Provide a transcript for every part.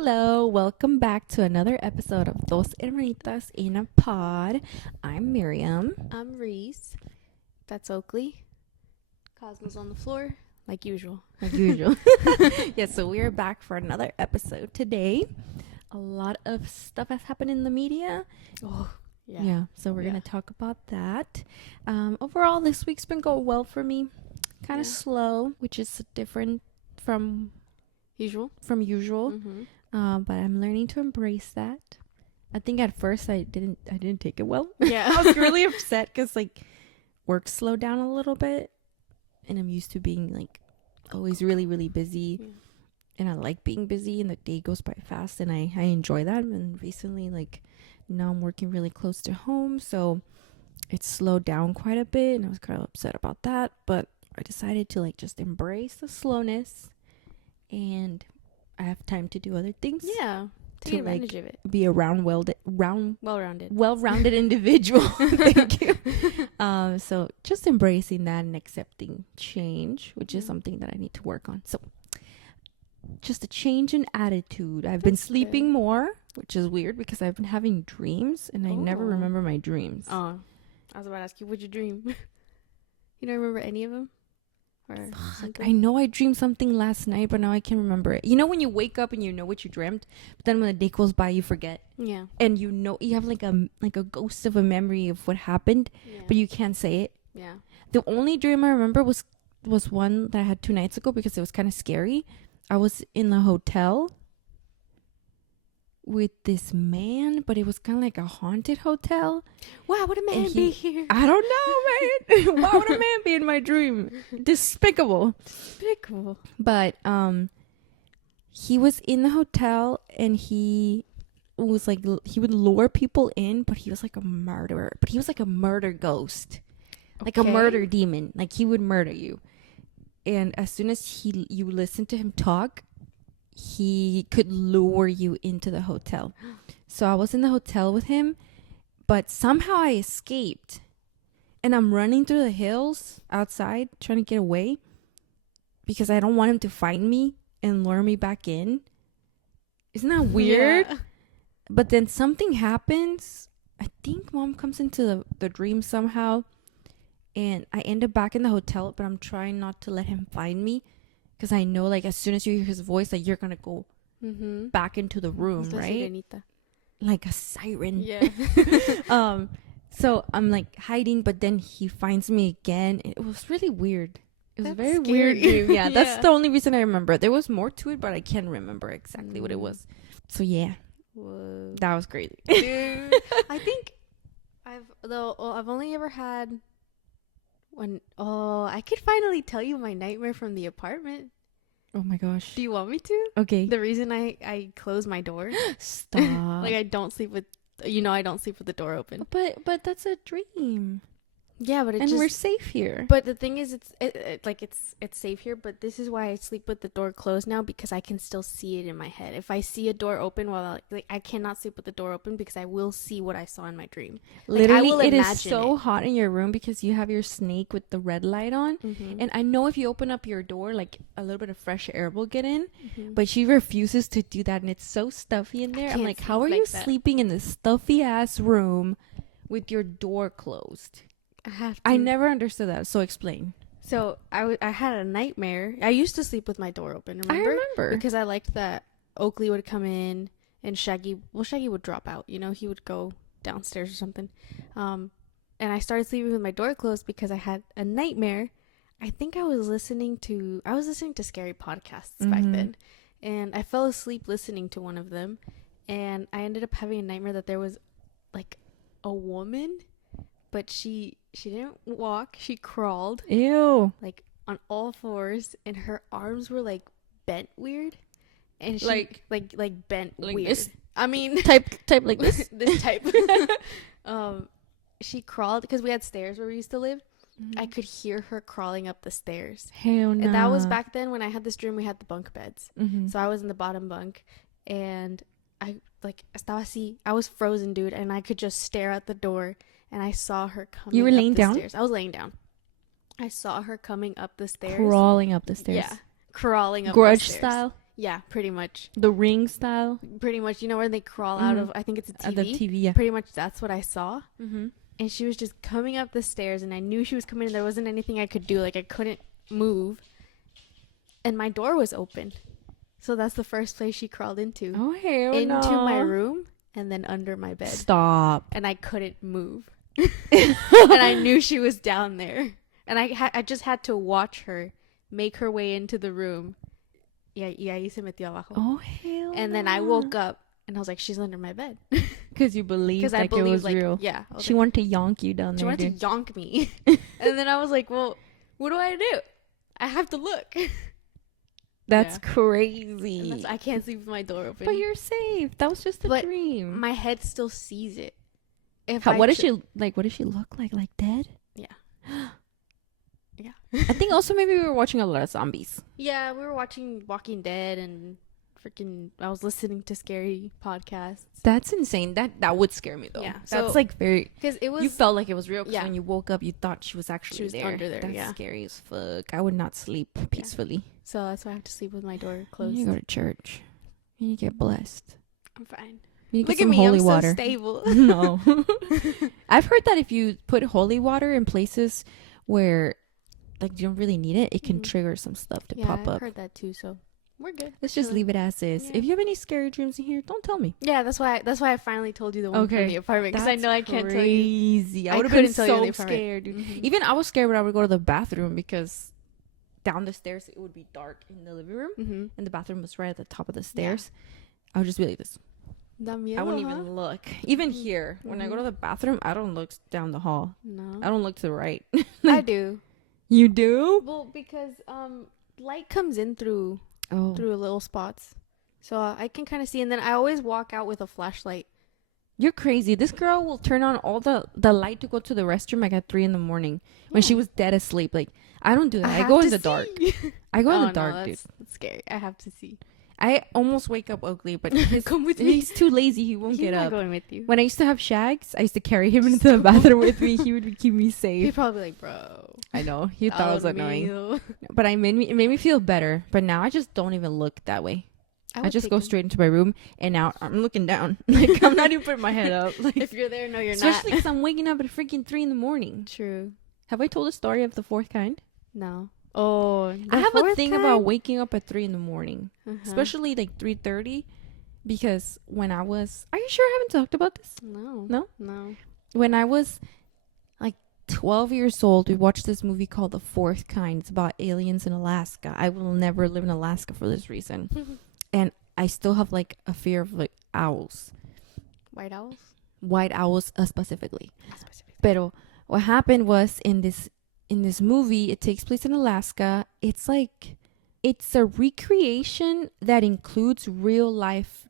Hello, welcome back to another episode of Dos Hermanitas in a Pod. I'm Miriam. I'm Reese. That's Oakley. Cosmo's on the floor, like usual. Like usual. Yeah, so we're back for another episode today. A lot of stuff has happened in the media. Oh, Yeah, so we're going to talk about that. Overall, this week's been going well for me. Kind of slow, which is different from usual. Mm-hmm. But I'm learning to embrace that. I think at first I didn't take it well. Yeah. I was really upset because like work slowed down a little bit, and I'm used to being like always really, really busy. Yeah. And I like being busy, and the day goes by fast, and I enjoy that. And recently, like, now I'm working really close to home, so it's slowed down quite a bit, and I was kind of upset about that. But I decided to like just embrace the slowness, and I have time to do other things. Yeah. Take To, advantage like, of it. Be a well-rounded individual. Thank you. So just embracing that and accepting change, which is something that I need to work on. So just a change in attitude. I've been sleeping more, which is weird because I've been having dreams and I never remember my dreams. Oh, I was about to ask you, what'd you dream? You don't remember any of them? Or I know I dreamed something last night, but now I can't remember it. You know when you wake up and you know what you dreamt, but then when the day goes by, you forget. Yeah. And you know you have like a ghost of a memory of what happened, but you can't say it. Yeah. The only dream I remember was one that I had 2 nights ago because it was kind of scary. I was in the hotel with this man, but it was kind of like a haunted hotel. Wow, would a man be here? I don't know, man. Why would a man be in my dream? Despicable. But he was in the hotel and he was like, he would lure people in, but he was like a murderer. But he was like a murder ghost, like a murder demon. Like he would murder you. And as soon as you listen to him talk, he could lure you into the hotel. So I was in the hotel with him, but somehow I escaped. And I'm running through the hills outside trying to get away because I don't want him to find me and lure me back in. Isn't that weird? Yeah. But then something happens. I think mom comes into the dream somehow. And I end up back in the hotel, but I'm trying not to let him find me. Because I know, like, as soon as you hear his voice, like, you're going to go back into the room, right? Sirenita. Like a siren. Yeah. So I'm, like, hiding, but then he finds me again. It was really weird. It was a very scary. weird dream. Yeah, that's the only reason I remember. There was more to it, but I can't remember exactly what it was. So, yeah. Whoa. That was crazy. Dude, I think I've only ever had... I could finally tell you my nightmare from the apartment. Oh my gosh. Do you want me to? Okay. The reason I close my door. Stop. Like I don't sleep with the door open. But that's a dream. Yeah, but we're safe here. But the thing is, it's safe here. But this is why I sleep with the door closed now, because I can still see it in my head. If I see a door open, I cannot sleep with the door open because I will see what I saw in my dream. Literally, it is so hot in your room because you have your snake with the red light on, and I know if you open up your door, like a little bit of fresh air will get in. But she refuses to do that, and it's so stuffy in there. I'm like, how are you sleeping in this stuffy ass room with your door closed? I never understood that. So explain. So I had a nightmare. I used to sleep with my door open. Remember? I remember because I liked that Oakley would come in and Shaggy would drop out. You know, he would go downstairs or something. And I started sleeping with my door closed because I had a nightmare. I think I was listening to scary podcasts back then, and I fell asleep listening to one of them, and I ended up having a nightmare that there was like a woman. But she didn't walk. She crawled. Ew. Like on all fours, and her arms were like bent weird, and she like bent like weird. This? I mean, type like this. This type. She crawled because we had stairs where we used to live. I could hear her crawling up the stairs. Hell no. And that was back then when I had this dream. We had the bunk beds, so I was in the bottom bunk, and I estaba así. I was frozen, dude, and I could just stare at the door. And I saw her coming. You were laying down? Stairs. I was laying down. I saw her coming up the stairs. Crawling up the stairs. Yeah. Crawling up Grudge the stairs. style? Yeah, pretty much. The Ring style. Pretty much. You know where they crawl out of? I think it's a TV. The TV. Yeah. Pretty much. That's what I saw. Mm-hmm. And she was just coming up the stairs, and I knew she was coming. And there wasn't anything I could do. Like I couldn't move, and my door was open. So that's the first place she crawled into. Oh hell into no. my room and then under my bed. Stop. And I couldn't move. And I knew she was down there. And I just had to watch her make her way into the room. Y ahí se metió abajo. Oh hell. And then I woke up and I was like, she's under my bed. Because you believed like it was real. Yeah. She wanted to yonk you down there. She wanted to yonk me. And then I was like, well, what do I do? I have to look. That's crazy. I can't sleep with my door open. But you're safe. That was just a dream. My head still sees it. What does she like? What does she look like? Like dead? Yeah. Yeah. I think also maybe we were watching a lot of zombies. Yeah, we were watching Walking Dead and freaking. I was listening to scary podcasts. That's insane. That would scare me though. Yeah, that's like very. Because it was. You felt like it was real. Yeah. When you woke up, you thought she was actually there. Under there. That's scary as fuck. I would not sleep peacefully. Yeah. So that's why I have to sleep with my door closed. You go to church. You get blessed. I'm fine. You Look at me, holy I'm water. so stable. No. I've heard that if you put holy water in places where like you don't really need it, it can trigger some stuff to pop up. I've heard that too, so we're good. Let's just leave it as is. Yeah. If you have any scary dreams in here, don't tell me. Yeah, that's why I finally told you the one from the apartment, because I know I can't tell you. Crazy. I would have been so scared, dude. Even I was scared when I would go to the bathroom because down the stairs it would be dark in the living room and the bathroom was right at the top of the stairs. I would just be like this. I wouldn't even look. Even here, when I go to the bathroom, I don't look down the hall. No. I don't look to the right. I do. You do? Well, because light comes in through little spots. So I can kind of see, and then I always walk out with a flashlight. You're crazy. This girl will turn on all the light to go to the restroom like at 3 a.m. when she was dead asleep. Like, I don't do that. I go in the dark. I go in the dark, dude. That's scary. I have to see. I almost wake up Oakley, but he's too lazy. He won't get up. He's not going with you. When I used to have Shags, I used to carry him into the bathroom with me. He would keep me safe. He'd probably like, bro. I know. He thought I was annoying. But it made me feel better. But now I just don't even look that way. I just go straight into my room, and now I'm looking down. Like, I'm not even putting my head up. Like, if you're there, no, you're especially not. Especially because I'm waking up at freaking 3 a.m. True. Have I told the story of the fourth kind? No. Oh, I have a thing about waking up at 3 a.m. Especially like 3:30, because when I was, are you sure I haven't talked about this? No. When I was like 12 years old, we watched this movie called The Fourth Kind. It's about aliens in Alaska. I will never live in Alaska for this reason, and I still have like a fear of like owls. White owls specifically. Pero what happened was in this movie, it takes place in Alaska. It's a recreation that includes real life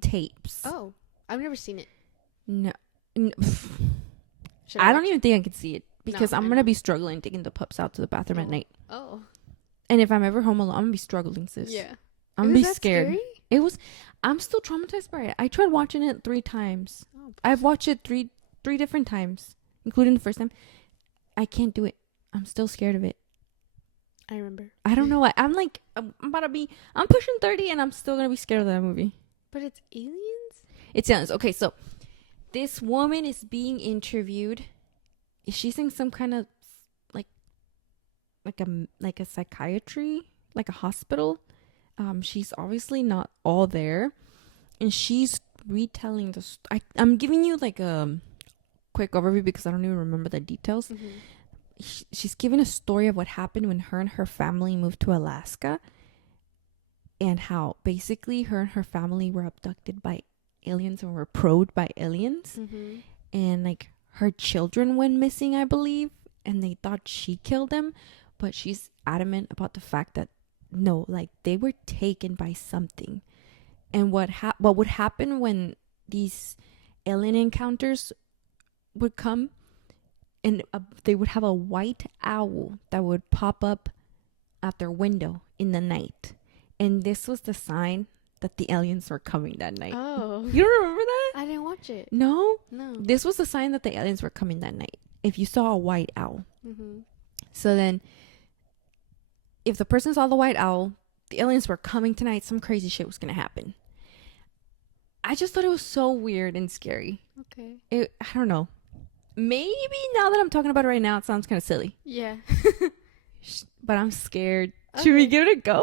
tapes. Oh, I've never seen it. No. I don't even think I could see it because I'm going to be struggling taking the pups out to the bathroom at night. Oh. And if I'm ever home alone, I'm going to be struggling, sis. Yeah. I'm going to be scared. Scary? I'm still traumatized by it. I tried watching it 3 times. Oh, I've watched it three different times, including the first time. I can't do it. I'm still scared of it. I remember. I don't know why. I'm pushing 30 and I'm still going to be scared of that movie. But it's aliens? It's aliens. Okay, so this woman is being interviewed. She's in some kind of like a psychiatry, like a hospital. She's obviously not all there. And she's retelling I'm giving you like a quick overview because I don't even remember the details. She's giving a story of what happened when her and her family moved to Alaska, and how basically her and her family were abducted by aliens and were probed by aliens, and like her children went missing, I believe, and they thought she killed them, but she's adamant about the fact that no, like they were taken by something. And what would happen when these alien encounters would come, and they would have a white owl that would pop up at their window in the night, and this was the sign that the aliens were coming that night. Oh, you don't remember that? I didn't watch it. No. This was the sign that the aliens were coming that night. If you saw a white owl, so then if the person saw the white owl, the aliens were coming tonight. Some crazy shit was gonna happen. I just thought it was so weird and scary. Okay. I don't know. Maybe now that I'm talking about it right now, it sounds kind of silly. Yeah. But I'm scared. Should we give it a go?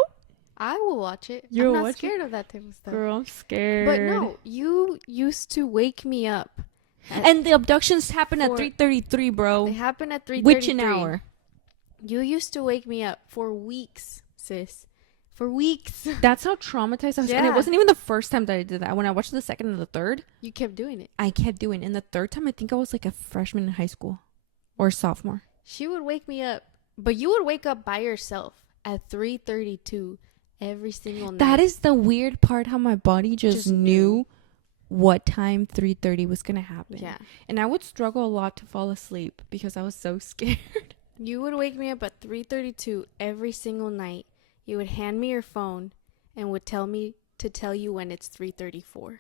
I will watch it. You'll I'm not watch scared of that type of stuff. Girl, I'm scared. But no, you used to wake me up. And the abductions happen at 3:33, bro. They happen at 3:33. Which an hour? You used to wake me up for weeks, sis. For weeks. That's how traumatized I was. And it wasn't even the first time that I did that. When I watched the second and the third, You kept doing it. I kept doing it. And the third time, I think I was like a freshman in high school or sophomore. She would wake me up, but you would wake up by yourself at 3:32 every single night. That is the weird part, how my body just knew what time 3:30 was going to happen. Yeah. And I would struggle a lot to fall asleep because I was so scared. You would wake me up at 3:32 every single night. You would hand me your phone and would tell me to tell you when it's 3:34,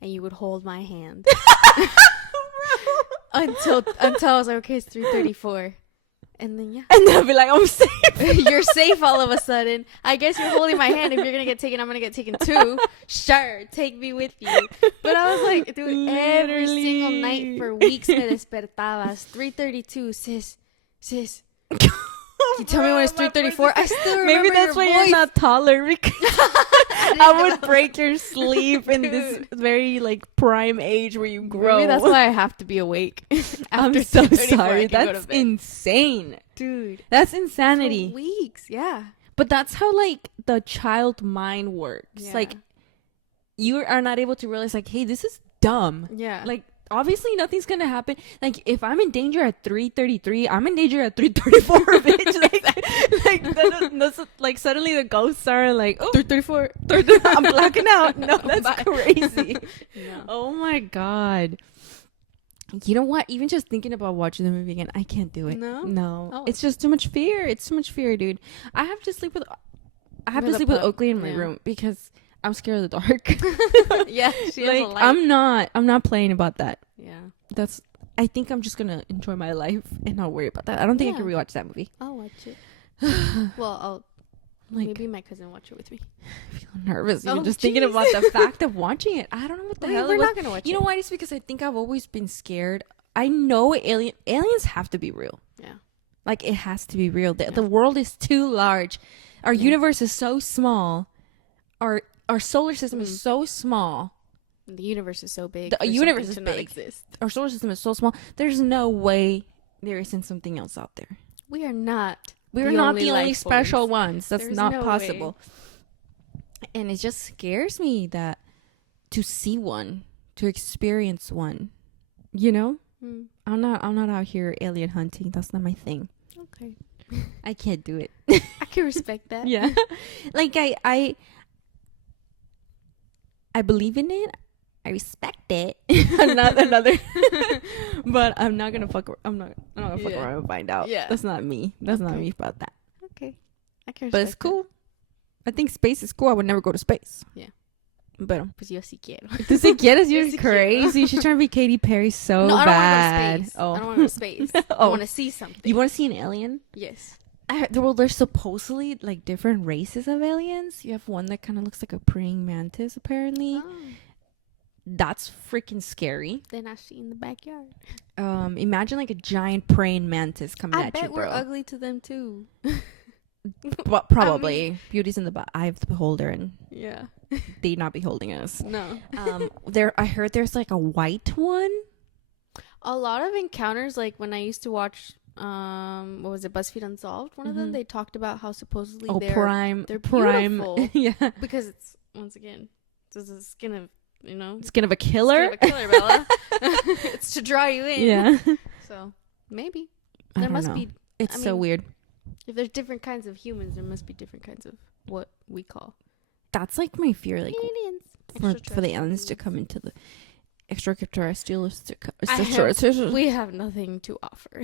and you would hold my hand until I was like, okay, it's 3:34, and then And then I'll be like, I'm safe. you're safe all of a sudden. I guess you're holding my hand. If you're gonna get taken, I'm gonna get taken too. Sure, take me with you. But I was like, dude, every single night for weeks me despertabas. 3:32, sis. You tell me when it's 3:34. I still remember. Maybe that's your why voice. you're not taller, because I would break your sleep in this very like prime age where you grow. Maybe that's why I have to be awake. I'm After so 3:34, sorry. I can go That's to bed. insane. Dude. That's insanity. For weeks, yeah. But that's how like the child mind works. Yeah. Like you are not able to realize like, hey, this is dumb. Yeah. Like obviously nothing's gonna happen. Like if I'm in danger at 3:33, I'm in danger at 3:34, bitch. That's like suddenly the ghosts are like, oh, 3:34. I'm blacking out. No, that's Bye. crazy. No. Oh my god. You know what? Even just thinking about watching the movie again, I can't do it. No? Oh. It's just too much fear. It's too much fear, dude. I have to sleep with With Oakley in my yeah. room because I'm scared of the dark. Yeah, she has like a light. I'm not playing about that. Yeah. I think I'm just gonna enjoy my life and not worry about that. I don't think I can rewatch that movie. I'll watch it. Well, I'll Like, maybe my cousin watch it with me. I feel nervous even Oh, just thinking jeez. about the fact of watching it. I don't know what the hell We're it was. not gonna watch it. You know why? It's because I think I've always been scared. I know aliens have to be real. Yeah. Like it has to be real. The Yeah. world is too large. Our Yeah. universe is so small. Our solar system is so small. The universe is so big. The for universe something is to not big. exist. Our solar system is so small. There's no way there isn't something else out there. We are not. We're not the only life special forms. ones. That's There's not no possible. And it just scares me that to see one, to experience one, you know? Mm. I'm not out here alien hunting. That's not my thing. Okay. I can't do it. I can respect that. Yeah. Like I believe in it. I respect it. Not another. But I'm not gonna fuck. I'm not gonna fuck Yeah. around and find out. Yeah. That's not me. That's not Okay. me about that. Okay. I can respect But it's cool. I think space is cool. I would never go to space. Yeah. But Pues yo sí quiero. does it get us? Yo You're sí crazy. She's trying to be Katy Perry so No, I don't bad. want to go to space. I don't want to go to space. I Oh. want to see something. You want to see an alien? Yes. Well, there's supposedly like different races of aliens. You have one that kind of looks like a praying mantis, apparently. Oh. That's freaking scary. Then I see in the backyard. Imagine like a giant praying mantis coming I at you, bet we're bro. ugly to them too. But probably beauty's in the eye of the beholder, and Yeah. they not beholding us. No. I heard there's like a white one. A lot of encounters, like when I used to watch, what was it, BuzzFeed Unsolved? One of them, Mhm. they talked about how supposedly Oh, they're prime, they're prime. beautiful. Yeah, because it's once again, it's the skin of skin of a killer. Skin of a killer, Bella. It's to draw you in. Yeah, So maybe I there don't must know. be. It's I so mean- weird. If there's different kinds of humans, there must be different kinds of what we call That's like my fear, like aliens. for the aliens to come into the extraterrestrials to We have nothing to offer.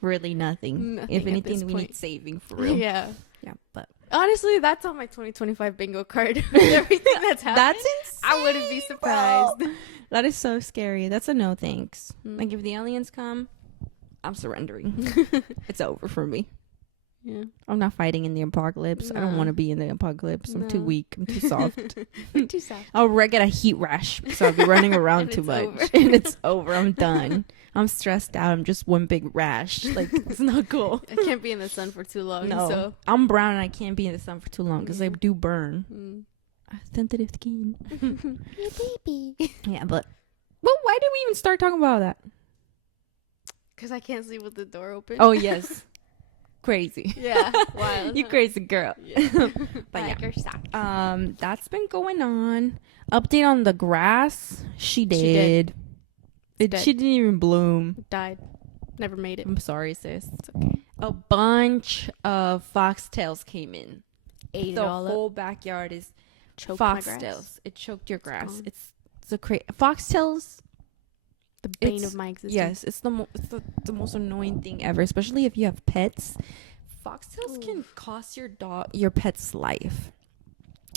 really nothing. Nothing If at anything, this we point. need saving for real. Yeah. Yeah, but Honestly, that's on my 2025 bingo card. With everything that's happening. that's insane. I wouldn't be bro. surprised. That is so scary. That's a no thanks. Mm. Like if the aliens come, I'm surrendering. It's over for me. Yeah. I'm not fighting in the apocalypse. I don't No. want to be in the apocalypse. I'm too No. weak. I'm too soft. Too soft. I'll get a heat rash because I'll be running around And too it's much. over. And it's over. I'm done. I'm stressed out. I'm just one big rash. Like, it's not cool. I can't be in the sun for too long. No. So. I'm brown and I can't be in the sun for too long because I Yeah. do burn. Mm. Sensitive skin. Your baby. Yeah, but why did we even start talking about that? Because I can't sleep with the door open. Oh, yes. Crazy. Yeah. Wild. You crazy girl. Yeah. But Like yeah. your sock. That's been going on. Update on the grass. She did. did. Dead. She didn't even bloom. Died. Never made it. I'm sorry, sis. It's okay. A bunch of foxtails came in. Ate The it all whole up. backyard is Choked my grass. foxtails. It choked your grass. gone. It's a foxtails. The bane It's- of my existence. Yes, it's the most annoying thing ever, especially if you have pets. Foxtails Ooh. can cost your pet's life.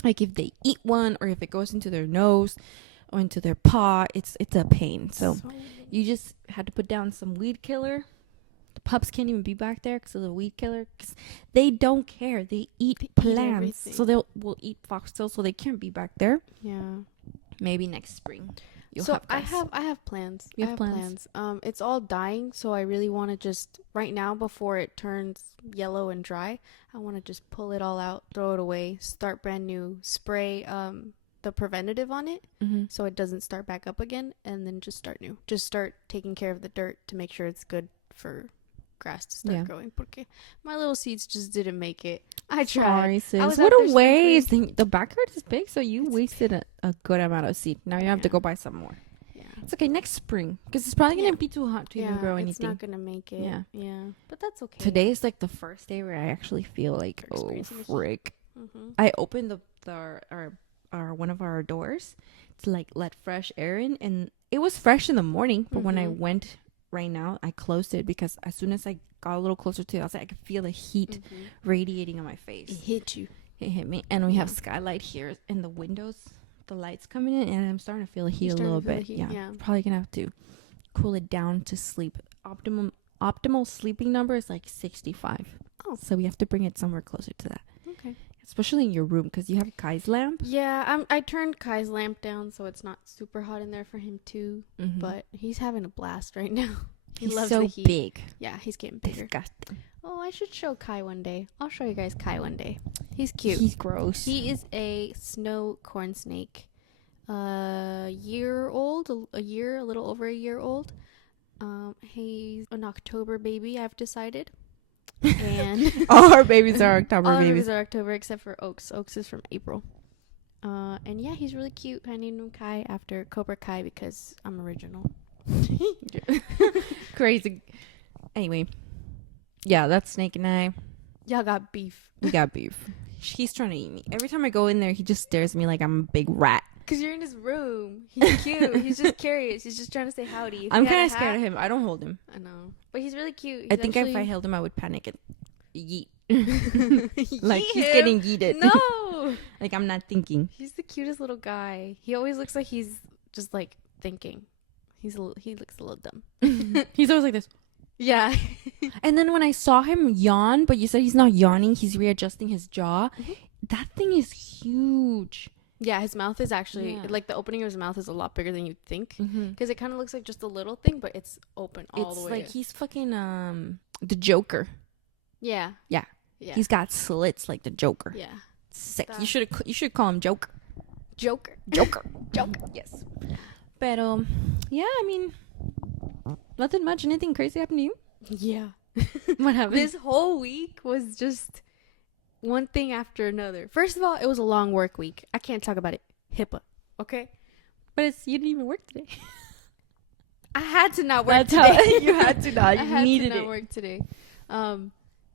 Like if they eat one or if it goes into their nose or into their paw, it's a pain. So you just had to put down some weed killer. The pups can't even be back there because of the weed killer. Because they don't care. They eat plants, everything. so will eat foxtails. So they can't be back there. Yeah. Maybe next spring. You'll So have I grass. have plans. You I have have plans? It's all dying, so I really want to just right now before it turns yellow and dry, I want to just pull it all out, throw it away, start brand new, spray the preventative on it Mm-hmm. so it doesn't start back up again, and then just start new. Just start taking care of the dirt to make sure it's good for grass to start Yeah. growing. Porque my little seeds just didn't make it. I tried. Sorry, sis. I was What out a there waste. sprinkling. The backyard is big, so you wasted a good amount of seed. Now you have to Yeah. go buy some more. Yeah. It's okay next spring because it's probably gonna Yeah. be too hot to even Yeah, grow it's anything. not gonna make it. Yeah. Yeah. But that's okay. Today is like the first day where I actually feel like, You're oh experiencing the heat. frick. Mm-hmm. I opened our one of our doors to like let fresh air in, and it was fresh in the morning. But when I Mhm. went right now, I closed it because as soon as I got a little closer to it, I was like, I could feel the heat radiating on my face. It hit you. It hit me, and we have Yeah. skylight here in the windows. The lights coming in, and I'm starting to feel the heat a starting little to feel the bit. heat, Yeah, yeah. probably gonna have to cool it down to sleep. Optimal sleeping number is like 65. Oh. So we have to bring it somewhere closer to that, Okay. especially in your room because you have Kai's lamp. Yeah, I turned Kai's lamp down so it's not super hot in there for him too. Mhm. But he's having a blast right now. He he's loves so the heat. big. Yeah, he's getting bigger. Disgusting. Oh, I should show Kai one day. I'll show you guys Kai one day. He's cute. He's gross. He is a snow corn snake. A little over a year old. He's an October baby, I've decided. And All our babies are October all our babies. babies are October except for Oaks. Oaks is from April. And yeah, he's really cute. I named him Kai after Cobra Kai because I'm original. Crazy. Anyway, yeah, that's Snake and I. Y'all got beef. We got beef. He's trying to eat me. Every time I go in there, he just stares at me like I'm a big rat. Because you're in his room. He's cute. He's just curious. He's just trying to say howdy. If I'm he had kind a of scared hat- of him. I don't hold him. I know. But he's really cute. I think if I held him, I would panic and yeet. Like he's getting yeeted. No! Like I'm not thinking. He's the cutest little guy. He always looks like he's just like thinking. He looks a little dumb. He's always like this. Yeah. And then when I saw him yawn, but you said he's not yawning, he's readjusting his jaw. Mhm. That thing is huge. Yeah, his mouth is actually, Yeah. like the opening of his mouth is a lot bigger than you'd think. Mm-hmm. Because it kind of looks like just a little thing, but it's open all It's the way. like he's fucking the Joker. Yeah. Yeah. Yeah. He's got slits like the Joker. yeah. Sick. That- You should call him Joker. Joker. Joker. Joker. Yes. But yeah, I mean, nothing much. Anything crazy happened to you? Yeah. What happened? This whole week was just one thing after another. First of all, it was a long work week. I can't talk about it. HIPAA. Okay? But you didn't even work today. I had to not work That's how today. you had to not. I You had needed to not it. work today.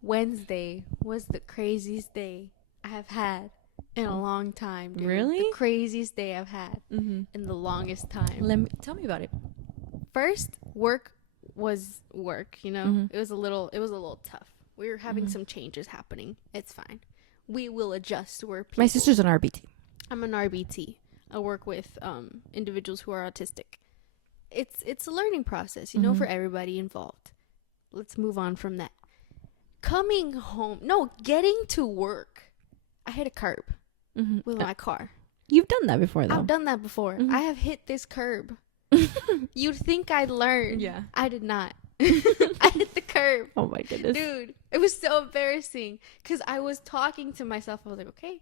Wednesday was the craziest day I have had in a long time. Dude. Really? The craziest day I've had Mm-hmm. in the longest time. Tell me about it. First, work was work, you know? Mhm. It was a little tough. We were having some changes happening. It's fine. We will adjust. We're people. My sister's an RBT. I'm an RBT. I work with individuals who are autistic. It's a learning process, you know, Mhm. for everybody involved. Let's move on from that. Coming home, no, getting to work, I hit a curb with my car. You've done that before, though. I've done that before. I have hit this curb. You'd think I'd learn. Yeah. I did not. I hit the curb. Oh my goodness. Dude, it was so embarrassing because I was talking to myself. I was like, okay,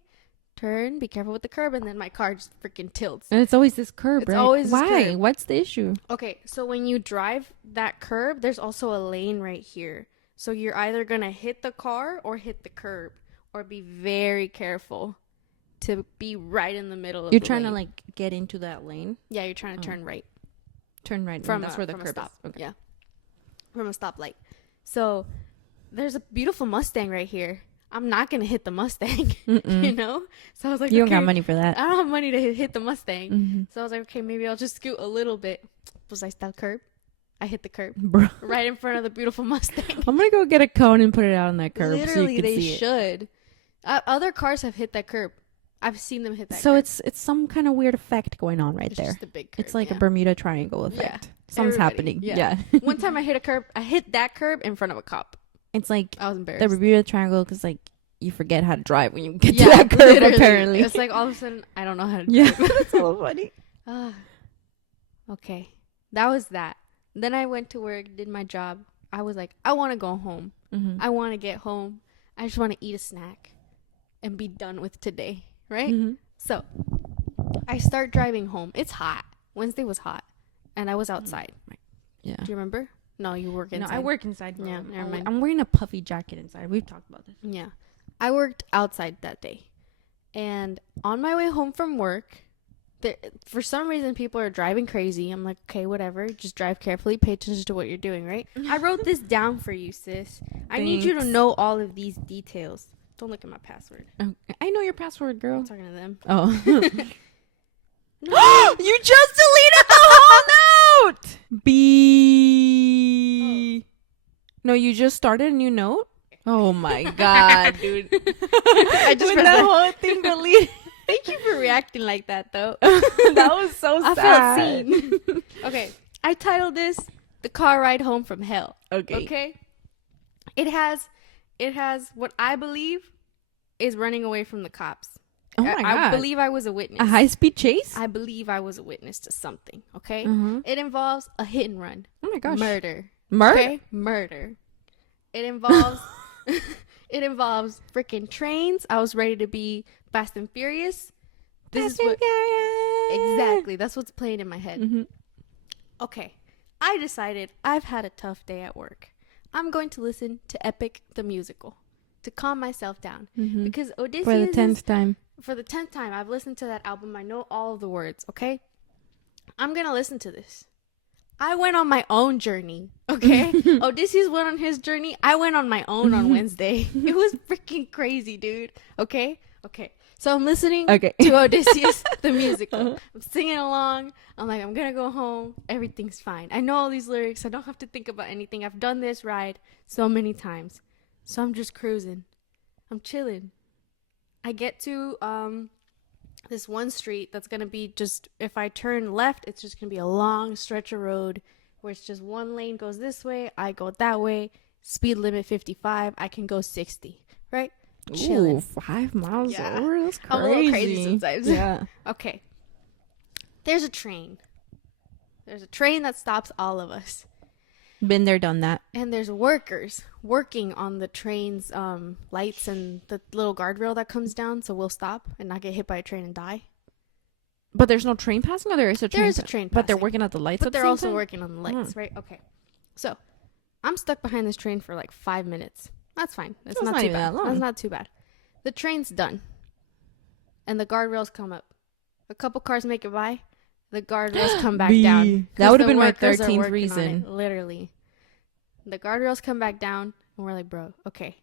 turn, be careful with the curb. And then my car just freaking tilts. And it's always this curb, It's right? always this Why? curb. What's the issue? Okay, so when you drive that curb, there's also a lane right here. So you're either going to hit the car or hit the curb, or be very careful to be right in the middle of You're the trying lane. to like get into that lane. Yeah, you're trying to turn right. Turn right. From That's a- where the from a curb stop. is. Okay. Yeah. From a stoplight. So there's a beautiful Mustang right here. I'm not going to hit the Mustang, you know? So I was like, You don't okay, got money for that. I don't have money to hit the Mustang. Mm-hmm. So I was like, okay, maybe I'll just scoot a little bit. Was I that curb? I hit the curb Bro, right in front of the beautiful Mustang. I'm gonna go get a cone and put it out on that curb so Literally, you can they see it. should. Other cars have hit that curb. I've seen them hit that So curb. it's some kind of weird effect going on right It's there. just a big curb. It's like yeah. a Bermuda Triangle effect. Yeah. Something's Everybody, happening. yeah. Yeah. One time I hit a curb. I hit that curb in front of a cop. It's like I was the embarrassed. Bermuda Triangle because like you forget how to drive when you get to Yeah, that curb. literally. Apparently, It's like all of a sudden I don't know how to yeah, drive. that's so funny. Okay. That was that. Then I went to work, did my job. I was like, I want to go home. Mm-hmm. I want to get home. I just want to eat a snack and be done with today, right? Mm-hmm. So I start driving home. It's hot. Wednesday was hot, and I was outside. Yeah. Do you remember? No, you work inside. No, I work inside. Bro. Yeah, never mind. I'm wearing a puffy jacket inside. We've talked about this. Yeah, I worked outside that day, and on my way home from work, for some reason people are driving crazy. I'm like, okay, whatever. Just drive carefully. Pay attention to what you're doing, right? I wrote this down for you, sis. I need you to Thanks. know all of these details. Don't look at my password. I know your password, girl. I'm talking to them. Oh. You just deleted the whole note. B. No, you just started a new note. Oh my god, dude! I just With pressed the the- whole thing deleted. Thank you for reacting like that, though. That was so I sad. felt seen. Okay, I titled this "The Car Ride Home from Hell." Okay. Okay. It has what I believe is running away from the cops. Oh my god. I believe I was a witness. A high-speed chase. I believe I was a witness to something. Okay. Mhm. It involves a hit and run. Oh my gosh. Murder. Murder. Okay? Murder. It involves it involves freaking trains. I was ready to be Fast and Furious. This is what exactly. That's what's playing in my head. Mm-hmm. Okay. I decided I've had a tough day at work. I'm going to listen to Epic the Musical to calm myself down Mm-hmm. because Odysseus For the 10th time. for the 10th time I've listened to that album. I know all of the words, okay? I'm going to listen to this. I went on my own journey, okay? Odysseus went on his journey. I went on my own on Wednesday. It was freaking crazy, dude. Okay? Okay. So I'm listening Okay. to Odysseus, the musical. I'm singing along. I'm like, I'm going to go home. Everything's fine. I know all these lyrics. I don't have to think about anything. I've done this ride so many times. So I'm just cruising. I'm chilling. I get to this one street that's going to be just, if I turn left, it's just going to be a long stretch of road where it's just one lane goes this way, I go that way, speed limit 55, I can go 60, right? Chilling. Ooh, 5 miles Yeah. over? That's crazy. I'm a little crazy sometimes. Yeah. Okay. There's a train. There's a train that stops all of us. Been there, done that. And there's workers working on the train's lights and the little guardrail that comes down so we'll stop and not get hit by a train and die. But there's no train passing, or there is a train? There is a train But they're passing. working at the lights But at the they're same also time? working on the lights, right? Okay. So I'm stuck behind this train for like 5 minutes. That's fine. That's That's not not too even bad. that long. That's not too bad. The train's done. And the guardrails come up. A couple cars make it by. The guardrails come back B. down. That would 'Cause have been my the workers are 13th working on reason. it, literally. The guardrails come back down. And we're like, bro, okay.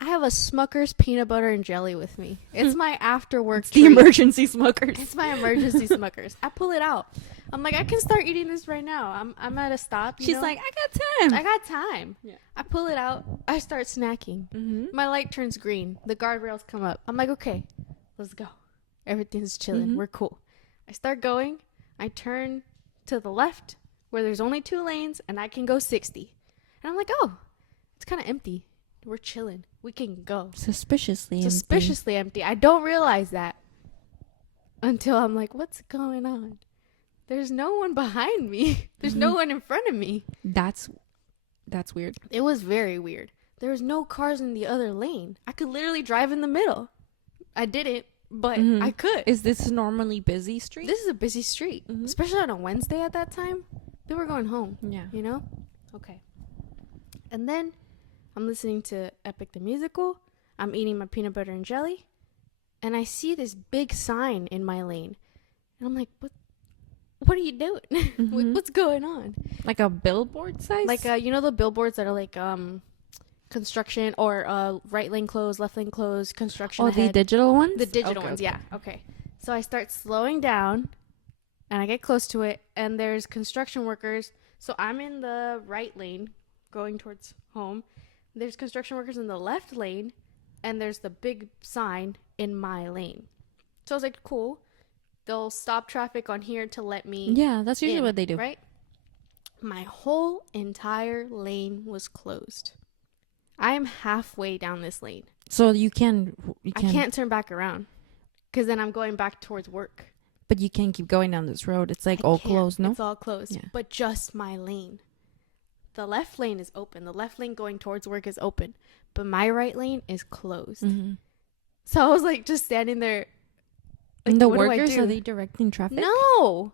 I have a Smucker's peanut butter and jelly with me. It's my after work The treat. emergency smokers. It's my emergency Smuckers. I pull it out. I'm like, I can start eating this right now. I'm at a stop. She's know? like, I got time. I got time. Yeah. I pull it out. I start snacking. Mm-hmm. My light turns green. The guardrails come up. I'm like, okay, let's go. Everything's chilling. Mhm. We're cool. I start going. I turn to the left where there's only 2 lanes and I can go 60. And I'm like, oh, it's kind of empty. We're chilling. We can go. Suspiciously Empty. I don't realize that until I'm like, what's going on? There's no one behind me. There's no one in front of me. That's weird. It was very weird. There was no cars in the other lane. I could literally drive in the middle. I didn't, but I could. Is this a normally busy street? This is a busy street, especially on a Wednesday at that time. They were going home. Yeah. You know? Okay. And then I'm listening to Epic the Musical. I'm eating my peanut butter and jelly. And I see this big sign in my lane. And I'm like, what are you doing? What's going on? Like a billboard size? Like, you know the billboards that are like construction or right lane closed, left lane closed, construction ahead? The digital ones? The digital ones, yeah. Okay. So I start slowing down and I get close to it and there's construction workers. So I'm in the right lane going towards home. There's construction workers in the left lane and there's the big sign in my lane. So I was like, cool. They'll stop traffic on here to let me Yeah, that's usually what they do. Right? My whole entire lane was closed. I am halfway down this lane. So you can't I can't turn back around because then I'm going back towards work. But you can't keep going down this road. It's like all closed, no? It's all closed. Yeah. But just my lane. The left lane is open. The left lane going towards work is open. But my right lane is closed. So I was like just standing there. Like, and the workers, are they directing traffic? No.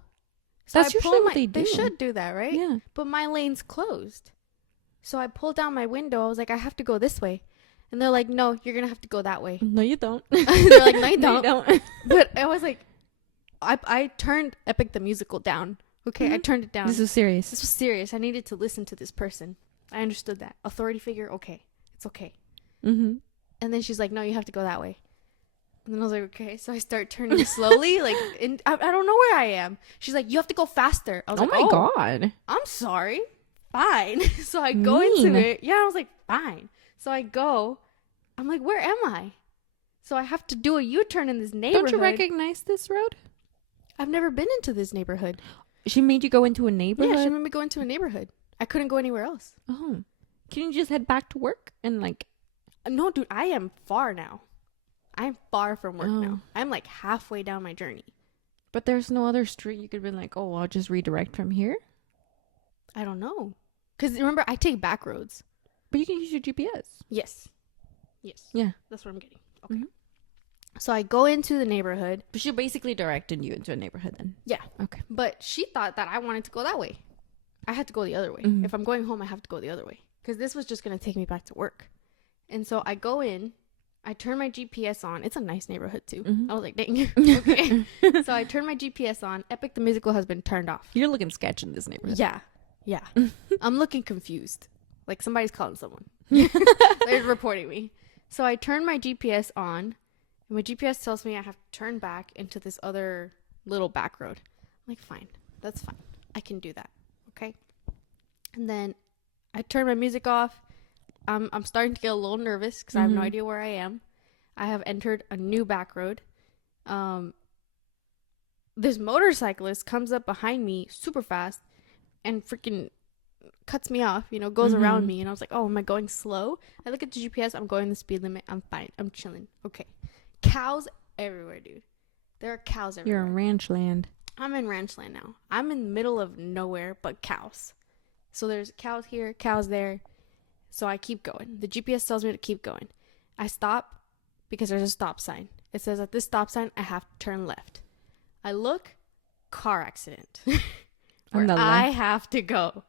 So that's usually what they do. They should do that, right? Yeah. But my lane's closed. So I pulled down my window. I was like, I have to go this way. And they're like, no, you're going to have to go that way. No, you don't. They're like, no, you don't. But I was like, I turned Epic the Musical down. Okay, I turned it down. This was serious. This was serious. I needed to listen to this person. I understood that. Authority figure, okay. It's okay. And then she's like, no, you have to go that way. And then I was like, okay. So I start turning slowly. Like, I don't know where I am. She's like, you have to go faster. I was like, oh my God. I'm sorry. Fine. So I go into it. Yeah, I was like, fine. So I go. I'm like, where am I? So I have to do a U-turn in this neighborhood. Don't you recognize this road? I've never been into this neighborhood. She made you go into a neighborhood? Yeah, she made me go into a neighborhood. I couldn't go anywhere else. Oh. Can you just head back to work and like... No, dude, I am far now. I'm far from work now. I'm like halfway down my journey. But there's no other street you could be like, oh, I'll just redirect from here? I don't know. Because remember, I take back roads. But you can use your GPS. Yes. Yeah. That's what I'm getting. Okay. So I go into the neighborhood. But she basically directed you into a neighborhood then. Yeah. Okay. But she thought that I wanted to go that way. I had to go the other way. If I'm going home, I have to go the other way. Because this was just going to take me back to work. And so I go in. I turn my GPS on. It's a nice neighborhood too. I was like, dang. Okay. So I turn my GPS on. Epic the Musical has been turned off. You're looking sketch in this neighborhood. Yeah. I'm looking confused. Like somebody's calling someone. They're reporting me. So I turn my GPS on. And my GPS tells me I have to turn back into this other little back road. I'm like, fine. That's fine. I can do that. Okay. And then I turn my music off. I'm starting to get a little nervous because I have no idea where I am. I have entered a new back road. This motorcyclist comes up behind me super fast and freaking cuts me off, goes around me. And I was like, oh, am I going slow? I look at the GPS. I'm going the speed limit. I'm fine. I'm chilling. Okay. Cows everywhere, dude. There are cows everywhere. You're in ranch land. I'm in ranch land now. I'm in the middle of nowhere but cows. So there's cows here, cows there. So I keep going. The GPS tells me to keep going. I stop because there's a stop sign. It says at this stop sign, I have to turn left. I look, car accident. Where I have to go.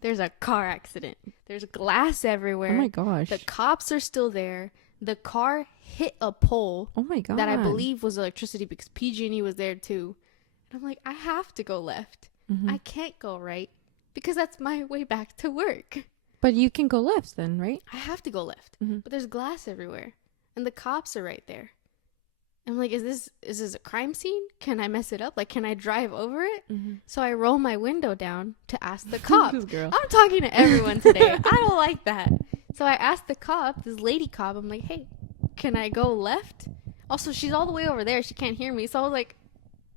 There's a car accident. There's glass everywhere. Oh my gosh. The cops are still there. The car hit a pole. Oh my God. That I believe was electricity because PG&E was there too. And I'm like, I have to go left. I can't go right because that's my way back to work. But you can go left then, right? I have to go left. But there's glass everywhere. And the cops are right there. I'm like, is this a crime scene? Can I mess it up? Like, can I drive over it? So I roll my window down to ask the cop. I'm talking to everyone today. I don't like that. So I asked the cop, this lady cop, I'm like, hey, can I go left? Also, she's all the way over there. She can't hear me. So I was like,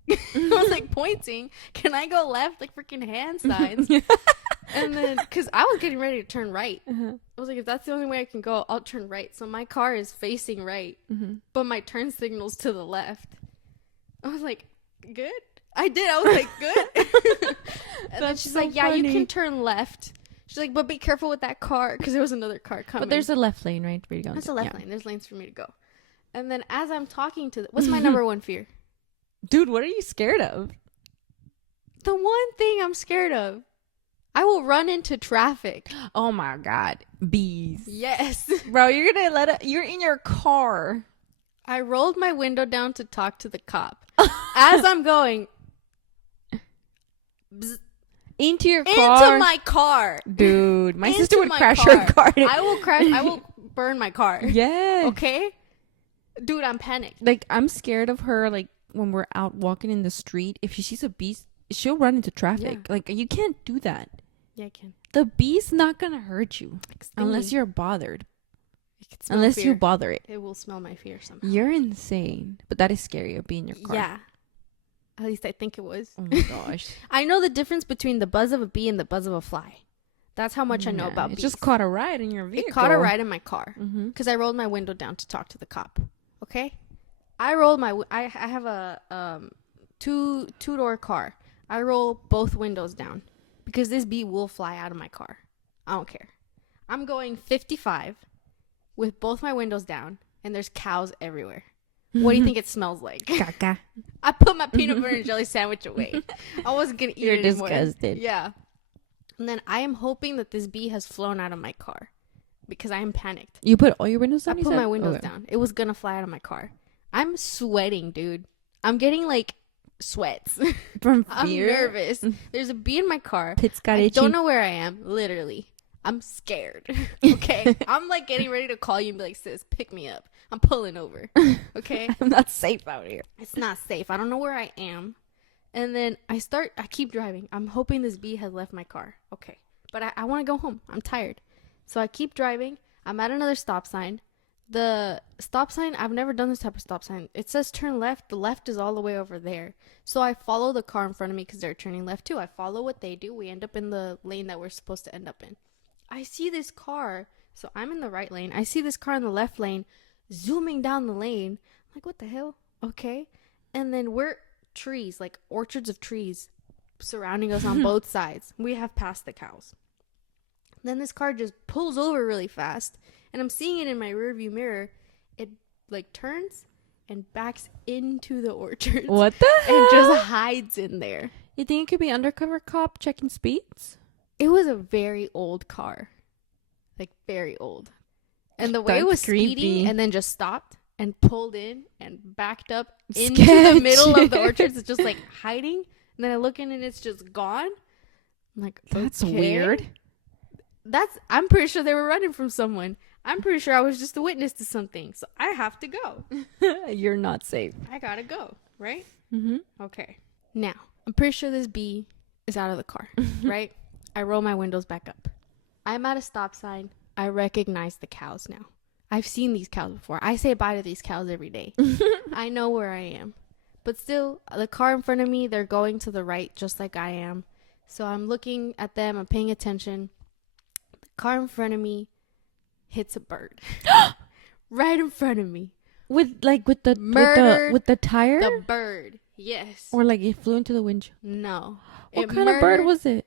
I was like pointing. Can I go left? Like freaking hand signs. And then, because I was getting ready to turn right. I was like, if that's the only way I can go, I'll turn right. So my car is facing right, but my turn signal's to the left. I was like, good? I did. I was like, good? And then she's like, yeah, funny. you can turn left. She's like, but be careful with that car, because there was another car coming. But there's a left lane, right? Where you go? There's a left lane. There's lanes for me to go. And then as I'm talking to what's my number one fear? Dude, what are you scared of? The one thing I'm scared of. I will run into traffic. Oh my God. Bees. Yes. Bro, you're going to you're in your car. I rolled my window down to talk to the cop. As I'm going. Bzz, into your car. into my car. Dude, my Into sister would my crash car. her car. I will crash. I will burn my car. Yeah. Okay? Dude, I'm panicked. Like, I'm scared of her, like, when we're out walking in the street. If she sees a bee, she'll run into traffic. Yeah. Like, you can't do that. Yeah, I can. The bee's not gonna hurt you unless you're bothered. Unless you bother it. It will smell my fear somehow. You're insane. But that is scary, of being in your car. Yeah. At least I think it was. Oh my gosh. I know the difference between the buzz of a bee and the buzz of a fly. That's how much I know about bees. bees. It just caught a ride in your vehicle. It caught a ride in my car. Mm-hmm. Because I rolled my window down to talk to the cop. Okay? I rolled I have a two-door car. I roll both windows down. Because this bee will fly out of my car. I don't care. I'm going 55 with both my windows down. And there's cows everywhere. What do you think it smells like? Caca. I put my peanut butter and jelly sandwich away. I wasn't going to eat You're it anymore. disgusted. Yeah. And then I am hoping that this bee has flown out of my car. Because I am panicked. You put all your windows down? I put my windows down. It was going to fly out of my car. I'm sweating, dude. I'm getting like sweats. From I'm fear? nervous. There's a bee in my car. Pits got I itchy. don't know where I am. Literally. I'm scared. Okay? I'm like getting ready to call you and be like, sis, pick me up. I'm pulling over. Okay? I'm not safe out here. It's not safe. I don't know where I am. And then I keep driving. I'm hoping this bee has left my car. Okay. But I want to go home. I'm tired. So I keep driving. I'm at another stop sign. The stop sign, I've never done this type of stop sign. It says turn left. The left is all the way over there. So I follow the car in front of me because they're turning left too. I follow what they do. We end up in the lane that we're supposed to end up in. I see this car. So I'm in the right lane. I see this car in the left lane zooming down the lane. I'm like, what the hell? Okay. And then we're trees, like orchards of trees surrounding us on both sides. We have passed the cows. Then this car just pulls over really fast. And I'm seeing it in my rearview mirror. It like turns and backs into the orchards. What the hell? And just hides in there. You think it could be undercover cop checking speeds? It was a very old car. Like very old. And the way it was That's creepy. speeding and then just stopped and pulled in and backed up into the middle of the orchards. It's just like hiding. And then I look in and it's just gone. I'm like, That's okay. weird. I'm pretty sure they were running from someone. I'm pretty sure I was just a witness to something. So I have to go. You're not safe. I gotta go, right? Mm-hmm. Okay. Now, I'm pretty sure this bee is out of the car, right? I roll my windows back up. I'm at a stop sign. I recognize the cows now. I've seen these cows before. I say bye to these cows every day. I know where I am. But still, the car in front of me, they're going to the right just like I am. So I'm looking at them. I'm paying attention. The car in front of me hits a bird. Right in front of me. With Murdered with the tire? The bird. Yes. Or like it flew into the windshield? No. What kind of bird was it?